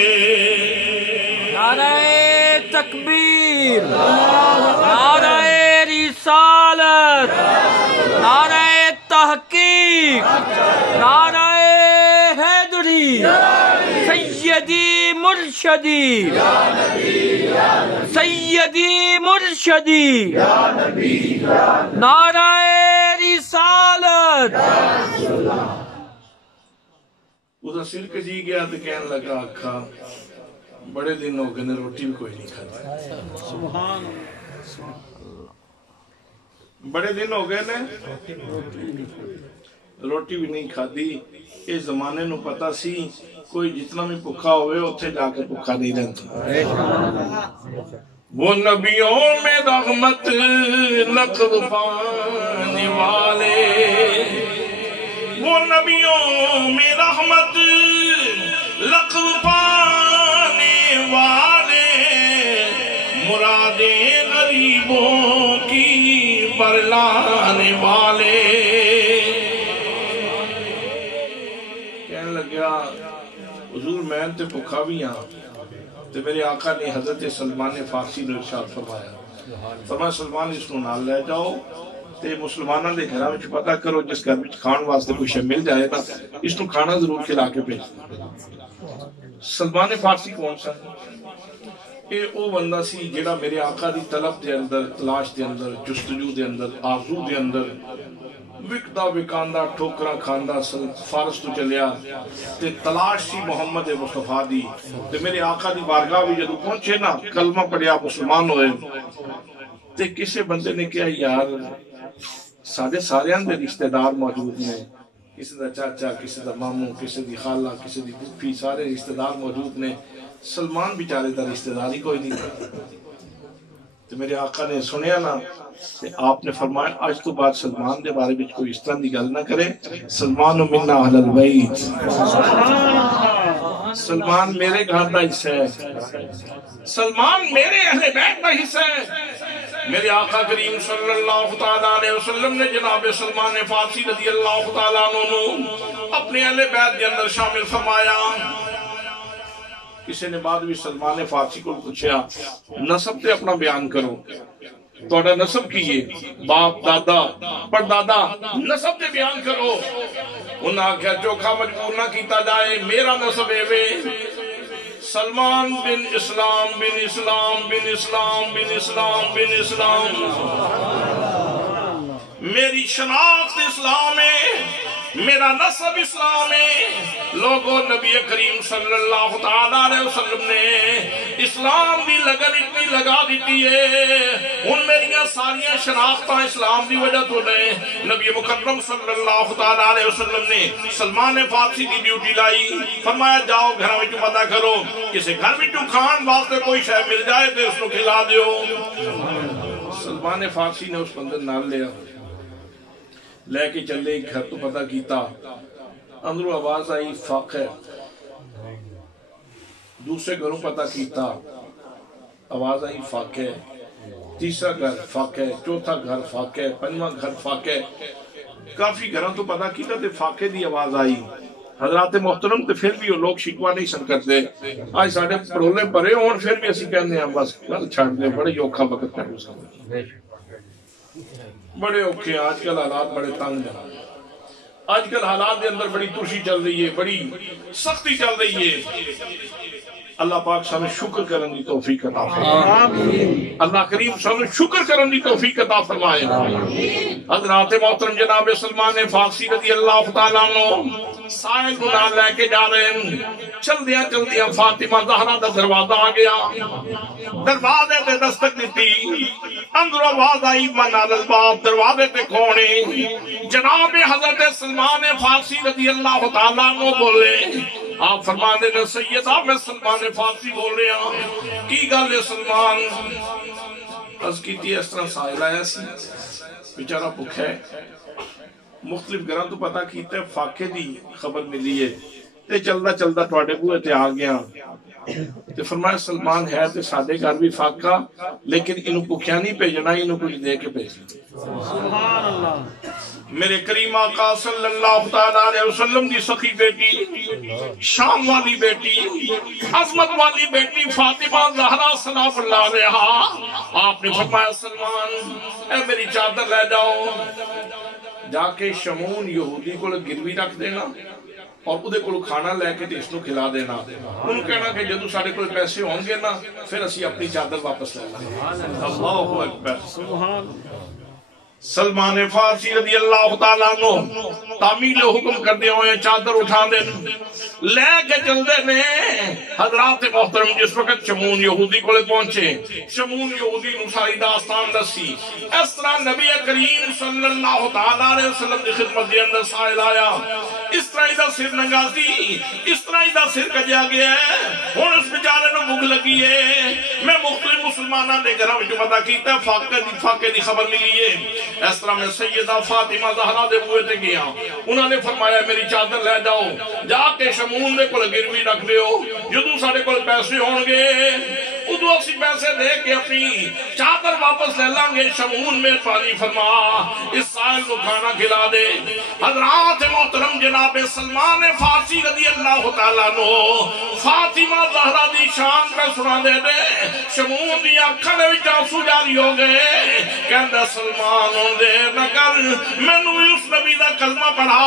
نعرہ تکبیر نعرہ رسالت نعرہ تحقیق مرشدی سیدی مرشدی نعرہ رسالت. ادھر سر کجی گیا تو کہنے لگا آکھا بڑے دن ہو گئے روٹی بھی کوئی نہیں کھاتا. بڑے دن ہو گئے نے روٹی بھی نہیں کھادی. اس زمانے نو پتا سی کوئی جتنا بھی بھوکا ہوئے اتھے جا کے بھوکا نہیں رہتا. وہ نبیوں میں رحمت لقب پانے والے، وہ نبیوں میں رحمت لقب پانے والے، مرادیں غریبوں کی برلانے والے. کہنے لگیا حضور میں تے بھوکا بھی ہاں. تو میرے آقا نے حضرت سلمان فارسی نے ارشاد فرمایا، فرمایا سلمان اس کو نال لے جاؤ تے مسلمانوں دے گھراں وچ پتہ کرو جس گھر وچ کھان واسطے کوئی شے مل جائے نا اس کو کھانا ضرور کھلا کے بھیج. سلمان فارسی کون سا؟ یہ او بندہ سی جڑا میرے آقا دی طلب دے اندر، تلاش دے اندر، جستجو دے اندر، آرزو دے اندر وکدا وکاندا ٹھوکراں کھاندا فارس تو چلیا تے تلاش سی محمد مصطفیٰ دی. تے میرے آقا دی بارگاہ بھی جدو پہنچے نا کلمہ پڑھیا مسلمان ہوئے تے کسے بندے نے کہا یار ساڑھے ساریاں دے رشتہ دار موجود نے، کسی دا چاچا، کسی دا ماموں، کسی دی خالہ، کسی دی پھوپھی، سارے رشتہ دار موجود نے، سلمان بیچارے دا رشتہ دار ہی کوئی نہیں. تو میرے آقا نے سنیا نا تے آپ نے فرمایا آج تو بعد سلمان دے بارے میں کوئی اس طرح دی گل نہ کرے. سلمان منا اہل البیت، سلمان میرے گھر دا حصہ ہے، سلمان میرے اہل بیت دا حصہ ہے. میرے آقا کریم صلی اللہ تعالیٰ علیہ وسلم نے جناب سلمان فارسی رضی اللہ تعالیٰ عنہ اپنے اہل بیت کے اندر شامل فرمایا. کسی نے بعد بھی سلمان فارسی کو پوچھا نسب تے اپنا بیان کرو، توڑا نسب کیے باپ دادا پر دادا نسب تے بیان کرو. انہاں کیا چوکھا مجبور نہ کیتا جائے. میرا نسب ہے سلمان بن اسلام بن اسلام بن اسلام بن اسلام بن اسلام. میری شناخت اسلام ہے، میرا نسب اسلام ہے. لوگوں نبی کریم صلی اللہ تعالیٰ علیہ وسلم نے اسلام دی لگن اتنی لگا دیتی ہے ان میریاں ساریاں شناختاں اسلام دی وجہ تو لے. نبی مکرم صلی اللہ تعالیٰ علیہ وسلم نے سلمان فارسی دی ڈیوٹی لائی، فرمایا جاؤ گھر میں پتہ کرو کسی گھر میں کھان واسطے کوئی شے مل جائے تو اس کو کھلا دیو. سلمان فارسی نے اس بندر نال لیا، لے کے چلے گھر تو پتہ کیتا، اندروں آواز آئی فاق ہے. دوسرے گھروں پتہ کیتا، آواز آئی فاق ہے. تیسرا گھر فاق ہے، چوتھا گھر فاق ہے، پنجواں گھر فاق ہے. کافی گھروں تو پتہ کیتا تے فاقے دی آواز آئی. حضرات محترم تے پھر بھی وہ لوگ شکوا نہیں سن کرتے. آج ساڑھے پڑھولے پرے ہون پھر بھی اسی کہنے ہیں بس گل چھاڑ دے بڑے یوکھا وقت ہے بڑے اوکھے. آج کل حالات بڑے تنگ ہیں، آج کل حالات دے اندر بڑی ترشی چل رہی ہے، بڑی سختی چل رہی ہے. اللہ پاک سانو شکر کرن دی توفیق عطا فرمائے. اللہ کریم سانو شکر کرن دی توفیق عطا فرمائے. حضرات محترم جناب سلمان فارسی رضی اللہ تعالیٰ عنہ سائل گناہ لے کے جا رہے ہیں. چل دیا فاطمہ زہرا دا دروازہ آ گیا. دروازے تے دستک دیتی، اندر آواز آئی من علی الباب. دروازے تے کھونے جناب حضرت سلمان فارسی رضی اللہ تعالیٰ عنہ بولے. آپ فرمانے نے سیدہ میں سلمان فارسی بول رہے ہیں. کی گل ہے سلمان؟ عرض کیتی اس طرح سائل آیا سی، بیچارہ بھوکا ہے. مختلف گھراں تو پتہ کیتا ہے فاقے دی خبر ملی ہے تے چلدا چلدا تواڈے بوئے تے آ گیا. تے فرمایا سلمان ہے تے ساڈے گھر بھی فاقہ لیکن انہوں بھوکیا نہیں بھیجنا، انہوں کچھ دے کے بھیجنا. سبحان اللہ. میرے کریم آقا صلی اللہ تعالیٰ علیہ وسلم دی سخی بیٹی، شام والی بیٹی، عظمت والی بیٹی فاطمہ زہرا سلام اللہ علیہا. آپ نے فرمایا سلمان اے میری چادر لے جاؤ، جا کے شمون یہودی کو گروی رکھ دینا اور ادھے کو کھانا لے کے اس کو کھلا دینا. انہوں کہنا کہ جدو سارے کوئی پیسے ہوں گے نا پھر اسی اپنی چادر واپس لے لیں. اللہ اکبر. سلمان فارسی رضی اللہ تعالیٰ عنہ تعمیل حکم کر دیا ہوئے چادر اٹھا دیں لے کے چل دے نے. حضرات محترم جس وقت شمون یہودی کو لے پہنچے, شمون یہودی نو ساری داستان دسی. اس طرح نبی کریم صلی اللہ تعالیٰ علیہ وسلم کی خدمت دے اندر سائل آیا, اس طرح دا سر ننگازی, اس طرح دا سر کجیا گیا ہے, ہون اس بیچارے نو بھوک لگی ہے. میں مختلف مسلمانہ دے گھرہ جو پتہ کیتا ہے فاقے دی خبر ملی ہے. اس طرح میں سیدہ فاطمہ زہرا دے بوئے تے گیا, انہوں نے فرمایا میری چادر لے جاؤ, جا کے شمون دے کو گروی رکھ دیو, جدو سارے کو پیسے ہونگے ادو اسی پیسے دے کے اپنی چادر واپس لے لیں گے. شمون میں پانی فرما اس سائل کو کھانا کھلا دے. حضرات محترم جناب سلمان فارسی رضی اللہ تعالیٰ عنہ فاطمہ زہرا دی شان کا سنا دے دے. شمون دی آنکھاں دے وچ آنسو جاری ہو گئے, کہندا سلمان دے نہ کر مینوں بھی اس نبی دا کلمہ پڑھا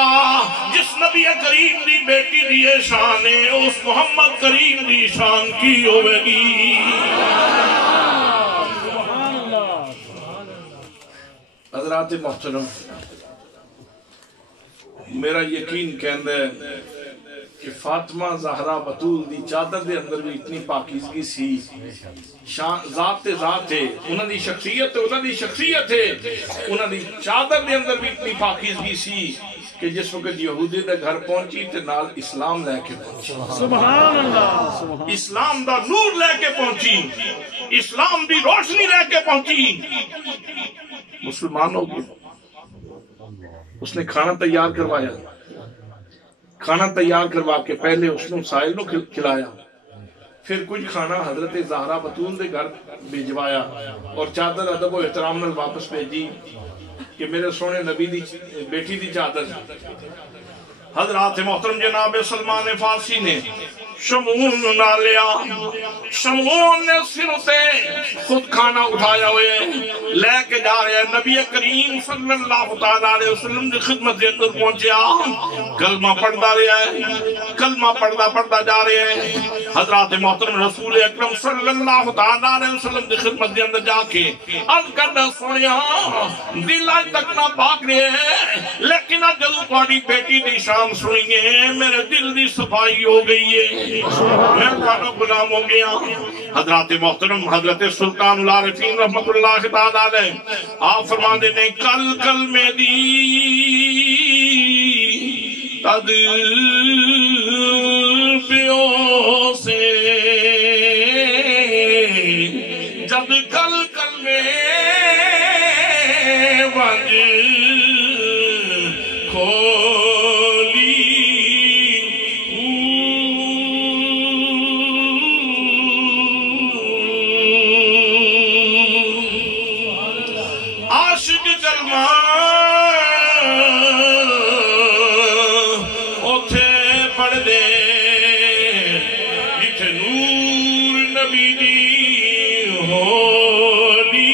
جس نبی کریم دی بیٹی دی شان ہے, اس محمد کریم دی شان کی ہوے گی. حضرات محترم میرا یقین کہندہ ہے کہ فاطمہ زہرا بطول دی چادر دے اندر بھی اتنی پاکیزگی سی, ذات ذات ہے, انہوں دی شخصیت ہے, انہوں دی شخصیت ہے, انہوں دی چادر دے اندر بھی اتنی پاکیزگی سی کہ جس وقت یہودی دے گھر پہنچی تے نال اسلام لے کے پہنچی. سبحان اللہ. اسلام دا نور لے کے پہنچی, اسلام دی روشنی لے کے پہنچی. مسلمان ہو گئے. اس نے کھانا تیار کروایا, کھانا تیار کروا کے پہلے اس نے سائل نو کھلایا, پھر کچھ کھانا حضرت زہرا بطول دے گھر بھیجوایا اور چادر ادب و احترام نال واپس بھیجی کہ میرے سونے نبی دی بیٹی دی چادر. حضرات محترم جناب سلمان فارسی نے شمون نہ لیا, شمون نے سر سے خود کھانا اٹھایا ہوئے لے کے جا رہے ہیں. نبی کریم صلی اللہ تعالیٰ علیہ وسلم کی خدمت دے اندر پہنچیا, کلمہ پڑھتا رہا ہے, کلمہ پڑھتا جا رہے ہیں. حضرات محترم رسول اکرم صلی اللہ تعالیٰ علیہ وسلم کی خدمت دے اندر جا کے عرض کرنا سونیا دل آج تک نہ پاک رہے ہیں, لیکن جب تمہاری بیٹی دی شان سنیے میرے دل دی صفائی ہو گئی ہے, میں تمہارا غلام ہو گیا. حضرات محترم حضرت سلطان العارفین رحمت اللہ تعالیٰ علیہ آپ فرما دینے کل میں دی تدبیوں سے جب کل میں ونج کھولی عاشق کلمہ اوتھے پڑھ دے جتھے نور نبی دی ہولی.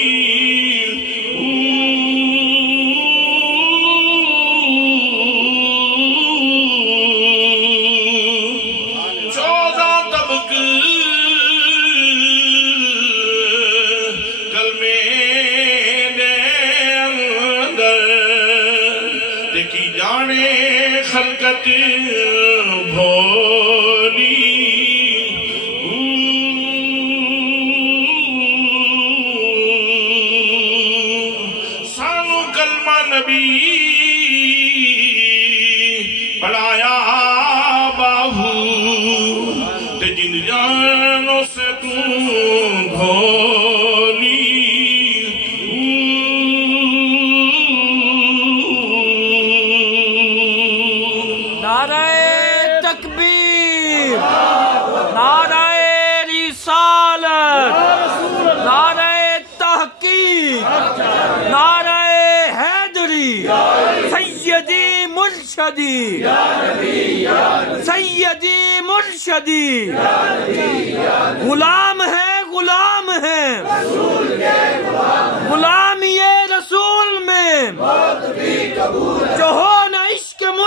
خلقت بھولی سانو کلمہ نبی پڑھایا باہو تے جن جانوں سے تو بھولی. نعرہ تکبیر, نعرہ رسالت, نعرہ تحقیق, نعرہ حیدری, سیدی مرشدی, سیدی مرشدی. غلام ہے, غلام ہے, غلام یہ رسول میں جو ہو نہ عشق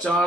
4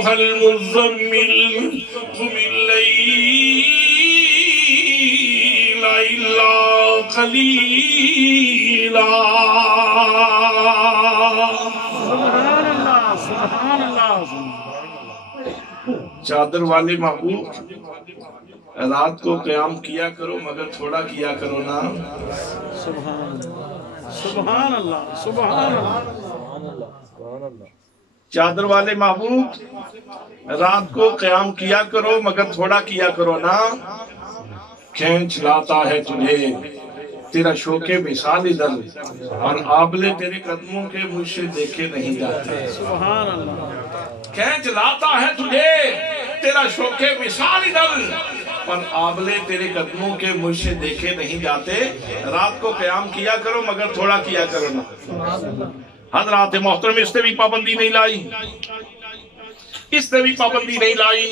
أيها المزمل قم الليل إلا قليلا. سبحان اللہ. چادر والے محبوب رات کو قیام کیا کرو مگر تھوڑا کیا کرو نا. سبحان اللہ. سبحان اللہ. چادر والے محبوب رات کو قیام کیا کرو مگر تھوڑا کیا کرو نا. کھینچ لاتا ہے تجھے تیرا شوق وصال ادھر اور آبلے تیرے قدموں کے مجھ سے دیکھے نہیں جاتے. سبحان اللہ. کھینچ لاتا ہے تجھے تیرا شوق وصال ادھر اور آبلے تیرے قدموں کے مجھ سے دیکھے نہیں جاتے. رات کو قیام کیا کرو مگر تھوڑا کیا کرو نا. حضرات محترم اس نے بھی پابندی نہیں لائی, اس نے بھی پابندی نہیں لائی.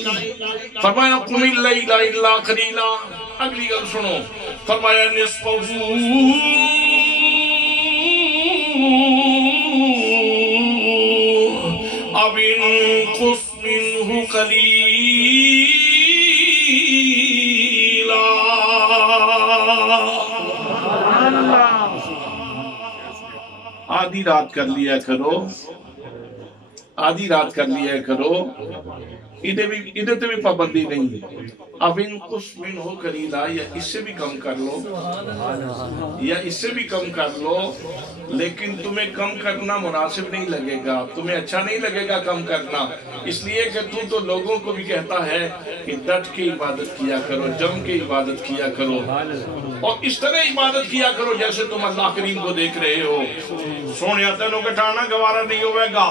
فرمایا قم اللیل الا قلیلا. اگلی گل سنو, فرمایا نصفہ او انقص منہ قلیلا. آدھی رات کر لیا کرو, آدھی رات کر لیا کرو. ادھر تو بھی پابندی نہیں ہے. اب انقص منہ قلیلا, یا اس سے بھی کم کر لو, یا اس سے بھی کم کر لو, لیکن تمہیں کم کرنا مناسب نہیں لگے گا, تمہیں اچھا نہیں لگے گا کم کرنا, اس لیے کہ تو لوگوں کو بھی کہتا ہے کہ ڈٹ کے عبادت کیا کرو, جم کے عبادت کیا کرو, اور اس طرح عبادت کیا کرو جیسے تم اللہ کریم کو دیکھ رہے ہو. سونے تینوں کٹانا گوارا نہیں ہوئے گا,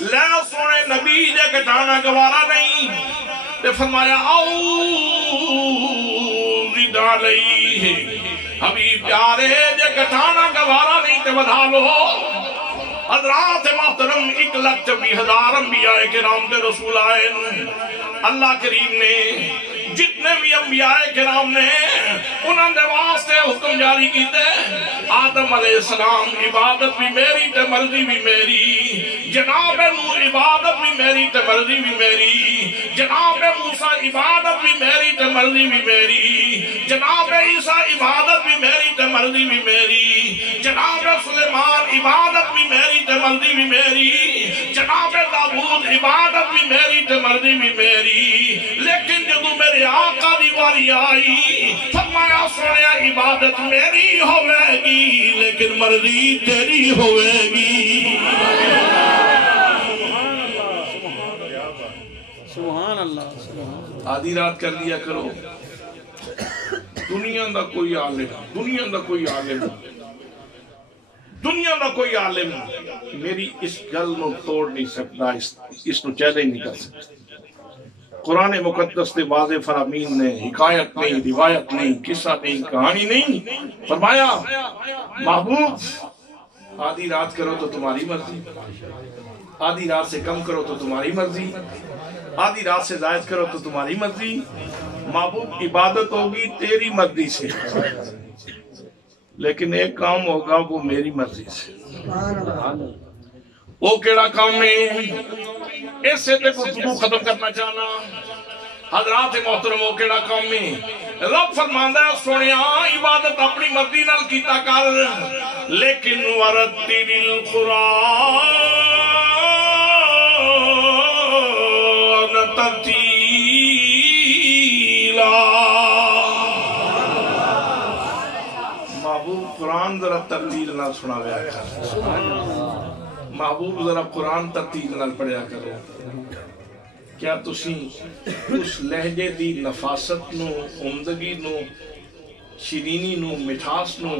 لے سونے نبی جے کٹانا گوارا نہیں. تے فرمایا زد علیہ حبیب پیارے جے کٹانا گوارا نہیں تے بدھا لو. حضرات محترم 1,24,000 انبیاء کرام کے رسول آئے. اللہ کریم نے جتنے بھی انبیاء کرام نے انہوں نے واسطے حکم جاری کیتے. آدم علیہ السلام عبادت بھی میری تے مرضی بھی میری, جناب نوح عبادت بھی میری تے مرضی بھی میری, جناب موسیٰ عبادت بھی میری تے مرضی بھی میری, جناب عیسیٰ عبادت بھی میری تے مرضی بھی میری, جناب سلیمان عبادت بھی میری تے مرضی بھی میری, جناب داؤد عبادت بھی میری تے مرضی بھی میری. لیکن جدو میرے آقا دی واری آئی فرمایا سونے عبادت میری ہوئے گی لیکن مرضی تیری ہوئے گی. سبحان اللہ. آدھی رات کر لیا کرو. دنیا دا کوئی عالم, دنیا دا کوئی عالم, دنیا دا کوئی عالم میری اس گل نو توڑ نہیں سکتا, اس نو چیلنج نہیں کر سکتا. قرآن مقدس نے واضح فرامین نے حکایت نہیں, روایت نہیں, قصہ نہیں, کہانی نہیں. فرمایا محبوب آدھی رات کرو تو تمہاری مرضی, آدھی رات سے کم کرو تو تمہاری مرضی, آدھی رات سے زائد کرو تو تمہاری مرضی. محبوب عبادت ہوگی تیری مرضی سے, لیکن ایک کام ہوگا وہ میری مرضی سے. وہ کیڑا کام ہے, اس سے گفتگو ختم کرنا چاہنا. حضرات محترم وہ کیڑا کام ہے. رب فرماندا ہے سونیا عبادت اپنی مرضی نال کیتا کر, لیکن ورتل القرآن ترتیلا. محبوب قرآن ذرا ترتیل نال سناویا کر, محبوب ذرا قرآن ترتیل نال پڑھیا کرو. کیا تسی اس لہجے دی نفاست نو, عمدگی نو, شیرینی نو, مٹھاس نو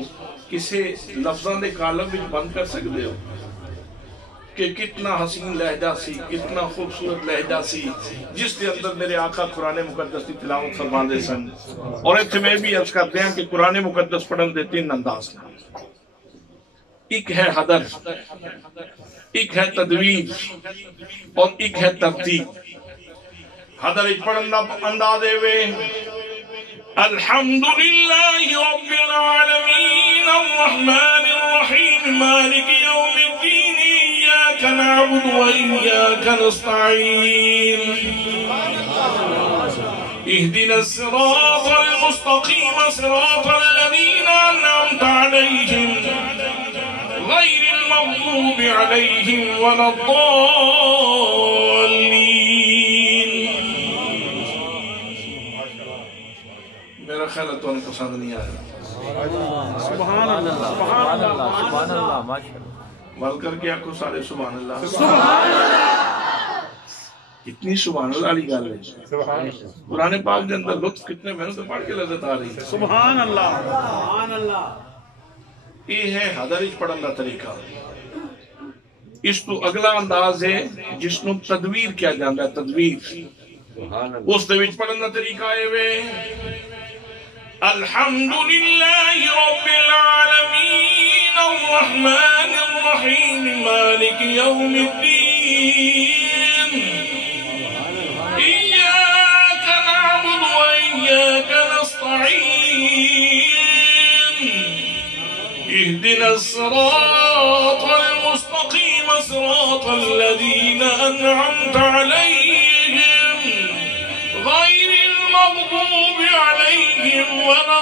کسے لفظاں دے کالم وچ بند کر سکتے ہو کہ کتنا حسین لہجہ سی, کتنا خوبصورت لہجہ سی جس کے اندر میرے آقا قرآن مقدس کی تلاوت فرماندے سن. اور ایتھے میں بھی عرض کرتے ہیں کہ قرآن مقدس پڑھن دے 3 انداز ہیں. ایک ہے حدر, ایک ہے تدویر اور ایک ہے ترتیب. حدر ایک پڑھن دا انداز ہے الحمدللہ رب العالمین الرحمن الرحیم مالک یوم الدین ایاک نعبد وإياك نستعين اهدنا الصراط المستقيم صراط الذين أنعمت عليهم غير المغضوب عليهم ولا الضالين. میرا خیال ہے تو انہیں پسند نہیں آیا. سبحان اللہ سبحان اللہ سبحان اللہ ماشاءاللہ. بل کر کے آپ کو سارے سبحان اللہ. سبحان اللہ. اتنی سبحان اللہ علی گل ہے. قرآن پاک کے اندر لطف کتنے محنت پڑھ کے لذت آ رہی ہے. سبحان اللہ سبحان اللہ. یہ ہے حدرج پڑھن کا طریقہ. اس تو اگلا انداز ہے جس نو تدویر کیا جاتا ہے. تدویر اس دے وچ پڑھن کا طریقہ ہے وے الحمدللہ رب العالمین الرحمن الرحیم مالک یوم الدین ایاک نعبد و ایاک نستعین اهدنا الصراط المستقيم صراط الذين أنعمت عليهم غير المغضوب عليهم ولا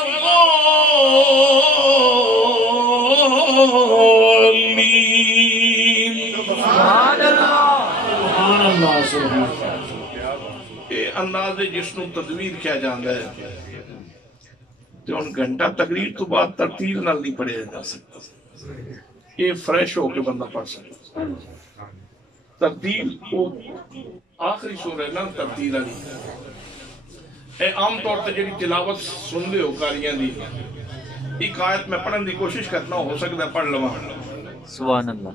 الضالين. سبحان اللہ سبحان اللہ. یہ انداز ہے جس نو تدویر کیا جاتا ہے. تو ان گھنٹہ تقریر تو بعد ترتیل نال نہیں پڑھے جا سکتا. یہ فریش ہو کے بندہ پڑھ سکتا. ترتیل وہ آخری سورہ ہے نا ترتیل والی. اے عام طور تے جڑی تلاوت سن دے ہو کاریاں دی ایک آیت میں پڑھن دی کوشش کرنا ہو سکتا ہے پڑھ لواں. سبحان اللہ.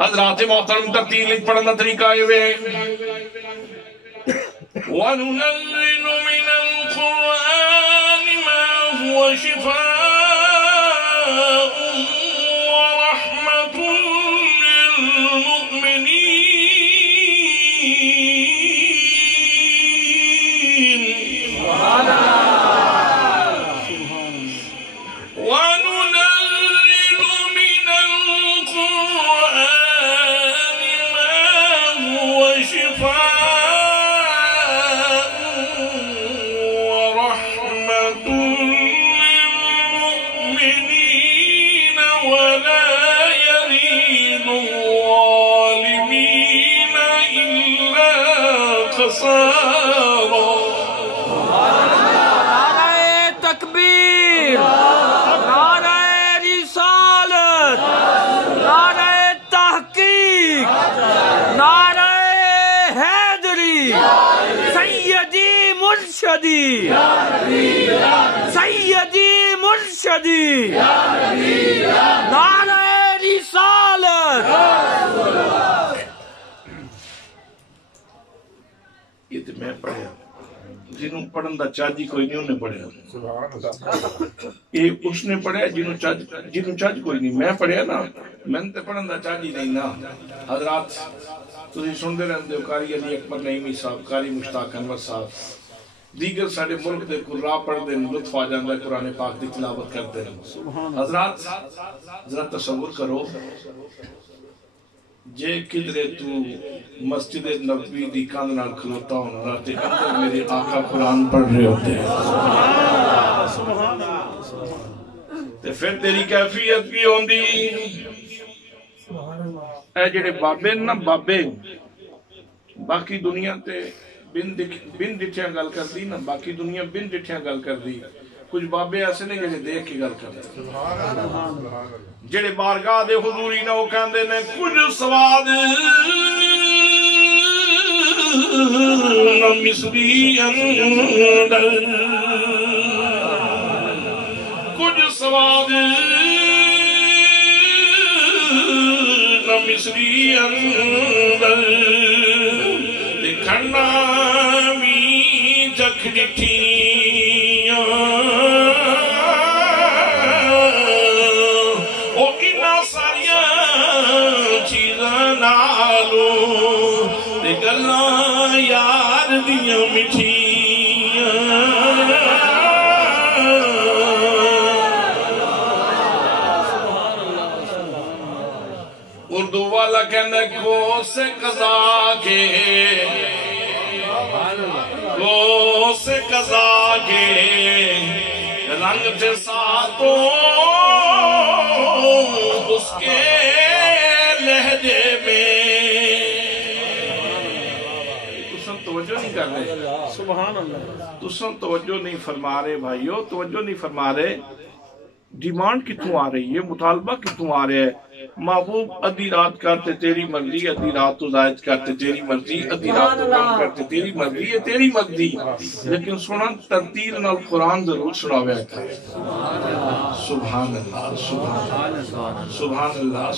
حضرات محترم ترتیل پڑھن دا طریقہ ہے وَنُنَزِّلُ مِنَ الْقُرْآنِ مَا هُوَ شِفَاءٌ وَرَحْمَةٌ لِّلْمُؤْمِنِينَ. وَنُنَزِّلُ مِنَ الْقُرْآنِ مَا هُوَ شِفَاءٌ نعرہ تکبیر، نعرہ رسالت، نعرہ تحقیق، نعرہ حیدری، سیدی مرشدی، سیدی مرشدی، نعرہ رسالت. یہ تو میں پڑھیا جنہوں پڑھن دا چاجی کوئی نہیں انہیں پڑھیا. یہ اس نے پڑھیا جنہوں چاج کوئی نہیں. میں پڑھیا نا میں تے پڑھن دا چاجی نہیں نا. حضرات تسی سندے رہندے ہو قاری علی اکبر نعیمی صاحب، قاری مشتاق انور صاحب، دیگر سارے ملک دے قرآن پڑھ دے لطف آ جاندہ ہے قرآن پاک دی تلاوت کرتے ہیں. حضرات ذرا تصور کرو جے کدرے تو مسجد نبوی دی کاندھ نال کھلوتا ہونا تے اندر میرے آقا قرآن پڑھ رہے ہوتے ہیں. تے پھر تیری کیفیت بھی ہوندی. اے جڑے بابے نا بابے باقی دنیا تے بن ڈٹھیاں گل کر دی نا. باقی دنیا بن ڈٹھیاں گل کر دی. کچھ بابے ایسے نہیں جڑے دیکھ کے گل کرتے. جڑے بارگاہ دے حضوری نہ وہ کہندے نے کچھ سواد نہ مصری اندر، کچھ سواد نہ مصری اندر، دکھنا می جکھ ڈٹھیاں گلاں یار دیاں مٹھیاں. اردو والا کہنا کو سے قضا کے رنگ تھے ساتوں اس کے لہجے میں. تسن توجہ نہیں کر رہے, سبحان اللہ. تسن توجہ نہیں فرما رہے بھائیو, توجہ نہیں فرما رہے. ڈیمانڈ کتوں آ رہی ہے, مطالبہ کتوں آ رہا ہے. محبوب ادھی رات کرتے تیری مرضی, ادھی رات تو زائد کرتے تیری مرضی, ادھی رات تو کم کرتے تیری مرضی ہے, تیری مرضی. لیکن سنن ترتیل نال قرآن ضرور سناویا کرے. سبحان اللہ, سبحان اللہ, سبحان اللہ,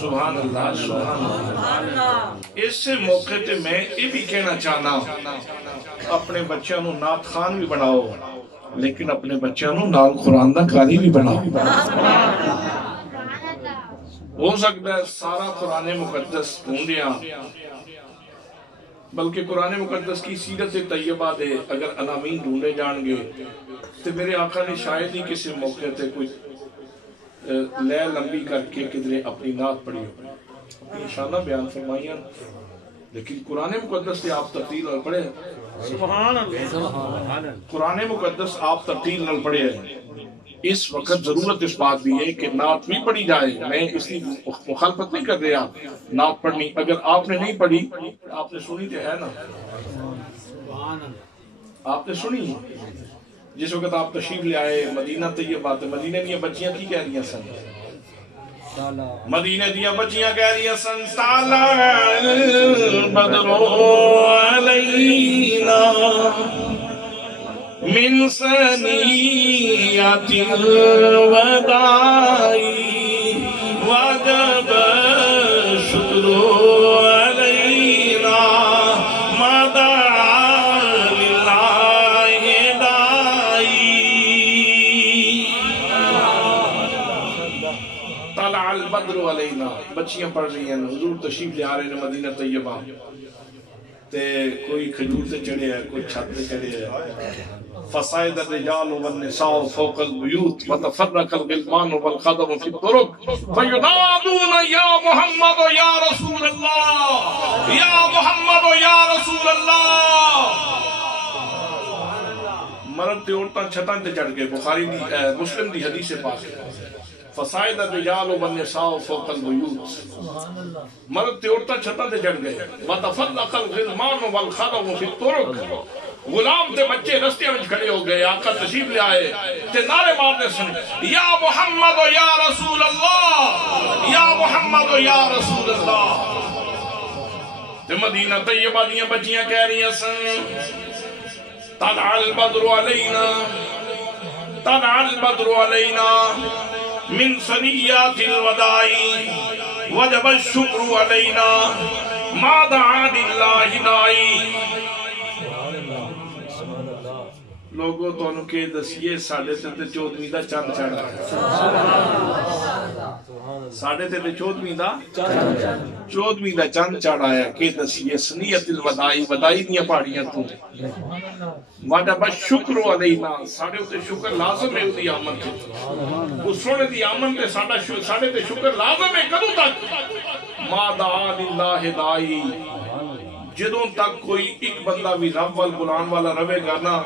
سبحان اللہ, سبحان اللہ. اس سے موقع تے میں یہ بھی کہنا چاہنا, اپنے بچوں نو نعت خان بھی بناؤ, لیکن اپنے بچوں نو نال قرآن دا قاری بھی بناؤ. ہو سکتا ہے سارا قرآن مقدس ڈھونڈیاں, بلکہ قرآن مقدس کی سیرت طیبہ دے اگر عناوین ڈھونڈے جان گے تو میرے آقا نے شاید ہی کسی موقع تے کوئی لے لمبی کر کے کدھرے اپنی نعت پڑھی ہو, اپنی شانہ بیان فرمائیاں. لیکن قرآن مقدس سے آپ ترتیل نال پڑھے, سبحان اللہ. قرآن مقدس آپ ترتیل نال پڑھے ہیں. اس وقت ضرورت اس بات بھی ہے کہ نعت بھی پڑھی جائے. میں اس کی مخالفت نہیں کر رہا, نعت پڑھنی اگر آپ نے نہیں پڑھی, آپ نے سنی تو ہے نا, آپ نے سنی. جس وقت آپ تشریف لے آئے مدینہ طیبہ, مدینہ دیا بچیاں کی کہہ رہی سن, مدینہ دیا بچیاں کہہ رہی سن, طلع البدر علینا من ثنیات الوداع وجب الشکر علینا ما دعا للہ داعی. طلع البدر علینا, بچیاں پڑھ رہی ہیں, حضور تشریف لے آ رہے ہیں مدینہ طیبہ تے کوئی کھجور تے چڑھے ہے, کوئی چھت تے چڑھے ہے. فصائد الرجال والنساء فوق البيوت وتفرق الغلمان والخدم في الطرق فينادون يا محمد يا رسول الله يا محمد يا رسول الله. مرد تے عورتاں چھتاں تے چڑھ گئے, بخاری دی مسلم دی حدیث پاک ہے. فصائد الرجال والنساء فوق البيوت, مرد تے عورتاں چھتاں تے چڑھ گئے. وتفرق الغلمان والخدم في الطرق, غلام تے بچے رستے میں کھڑے ہو گئے. آقا تشریف لے آئے تے نعرے مارتے سن, یا محمد یا رسول اللہ, یا محمد یا رسول اللہ. تے مدینہ طیبہ دیاں بچیاں کہہ رہی سن, طلع البدر علینا, طلع البدر علینا من ثنیات الوداع وجب الشکر علینا ما دعا للہ داعی. لوگوں تو انہوں کے دسیے ساڑھے تے 14ویں دا چاند چڑھا ہے, ساڑھے تے 14ویں دا چاند چڑھا ہے. کہ دسیے سنیت الوداعی, وداعی دیاں پہاڑیاں تو وجب الشکر علینا, ساڑھے تے شکر لازم ہے دی آمن تے, اس سونے دی آمن تے ساڑھے تے شکر لازم ہے. کدوں تک؟ ما دعا للہ داعی, جدوں تک کوئی ایک بندہ بھی رب وال بلان والا روے گا نا,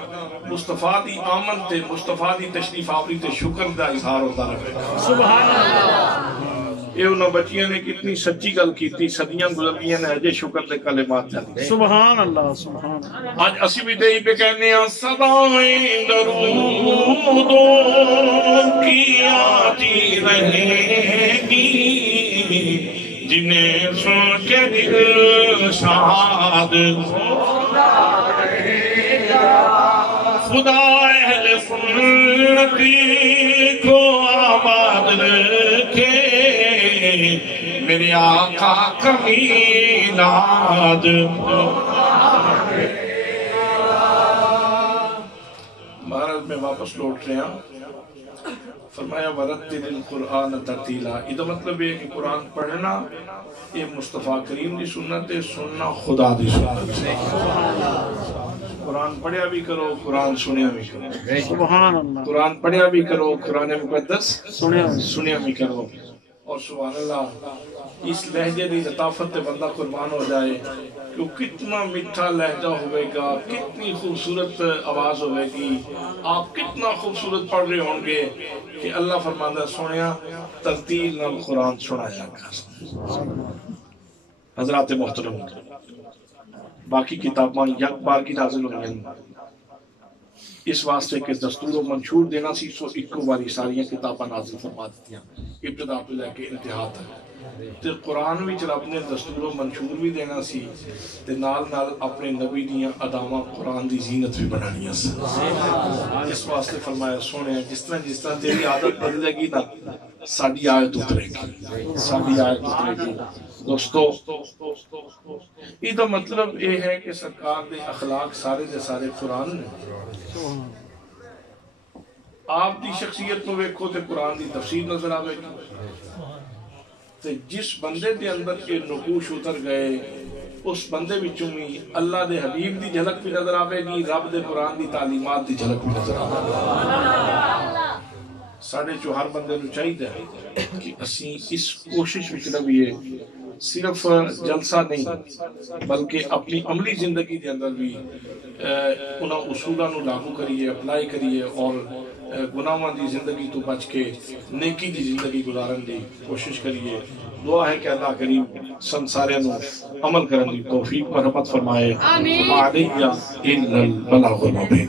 مصطفیٰ دی آمن تے مصطفیٰ دی تشریف آوری تے شکر دا اظہار ہوتا رہے گا. سبحان اللہ. یہ انہوں بچیاں نے کتنی سچی گل کیتی, صدیاں گزرگیاں نے اجے شکر دے کلمات جاتی. سبحان اللہ, سبحان اللہ. آج اسی بھی دہی پہ کہنے ہیں صدائیں درودوں کی آتی رہیں گی, جنہیں سن کے دل شاد خدا اہل سنتی کو آباد رکھے, میرے آقا کا میلاد. مہاراج میں واپس لوٹ رہے ہیں, فرمایا ورتل القرآن ترتیلا. یہ مطلب ہے کہ قرآن پڑھنا یہ مصطفیٰ کریم دی سنت ہے, سننا خدا دی سنت ہے. قرآن پڑھیا بھی کرو, قرآن سنیا بھی کرو. سبحان اللہ. قرآن پڑھیا بھی کرو, قرآن مقدس سنیا بھی کرو. اور سبحان اللہ اس لہجے دی لطافت تے بندہ قربان ہو جائے کہ کتنا میٹھا لہجہ ہوئے گا، کتنی خوبصورت آواز ہوئے گی، آپ کتنا خوبصورت پڑھ رہے ہوں گے کہ اللہ فرماتا ہے سنیا ترتیل نال قرآن سنایا کر۔ حضرات محترم، باقی کتاباں یک بار کی نازل ہوئی ہیں، اس واسطے کہ دستور و منشور دینا سی سو ایکو باری ساریاں کتاباں نازل فرما دیتی ہیں ابتدا تو لے کے انتہا تک۔ تے قرآن وچ رب نے دستور و منشور بھی دینا سی تے نال نال اپنے نبی دیاں اداواں قرآن دی زینت بھی بنانیاں سی۔ اس واسطے فرمایا سونے جس طرح تیری عادت بدلے گی نا ساڈی آیت اترے گی، ساڈی آیت اترے گی۔ دوستو یہ تو مطلب یہ ہے کہ سرکار دے اخلاق سارے دے سارے قرآن نے۔ آپ دی شخصیت کو ویکھو تے قرآن دی تفسیر نظر آوے گی، تے جس بندے دے اندر کے نقوش اتر گئے اس بندے وچوں بھی اللہ دے حبیب دی جھلک بھی نظر آوے گی، رب دے قرآن دی تعلیمات دی جھلک بھی نظر آوے گی۔ ساڑھے جو ہر بندے نو چاہیے کہ اسی اس کوشش وچ رہیے صرف جلسہ نہیں بلکہ اپنی عملی زندگی دے اندر بھی انہاں اصولوں نو لاگو کریے، اپلائی کریے اور گناہاں دی زندگی تو بچ کے نیکی دی زندگی گزارن دی کوشش کریے۔ دعا ہے کہ اللہ کریم سن سارے نو عمل کرن دی توفیق مرحمت فرمائے۔ آمین۔ وعلیہ الا البلاغ المبین۔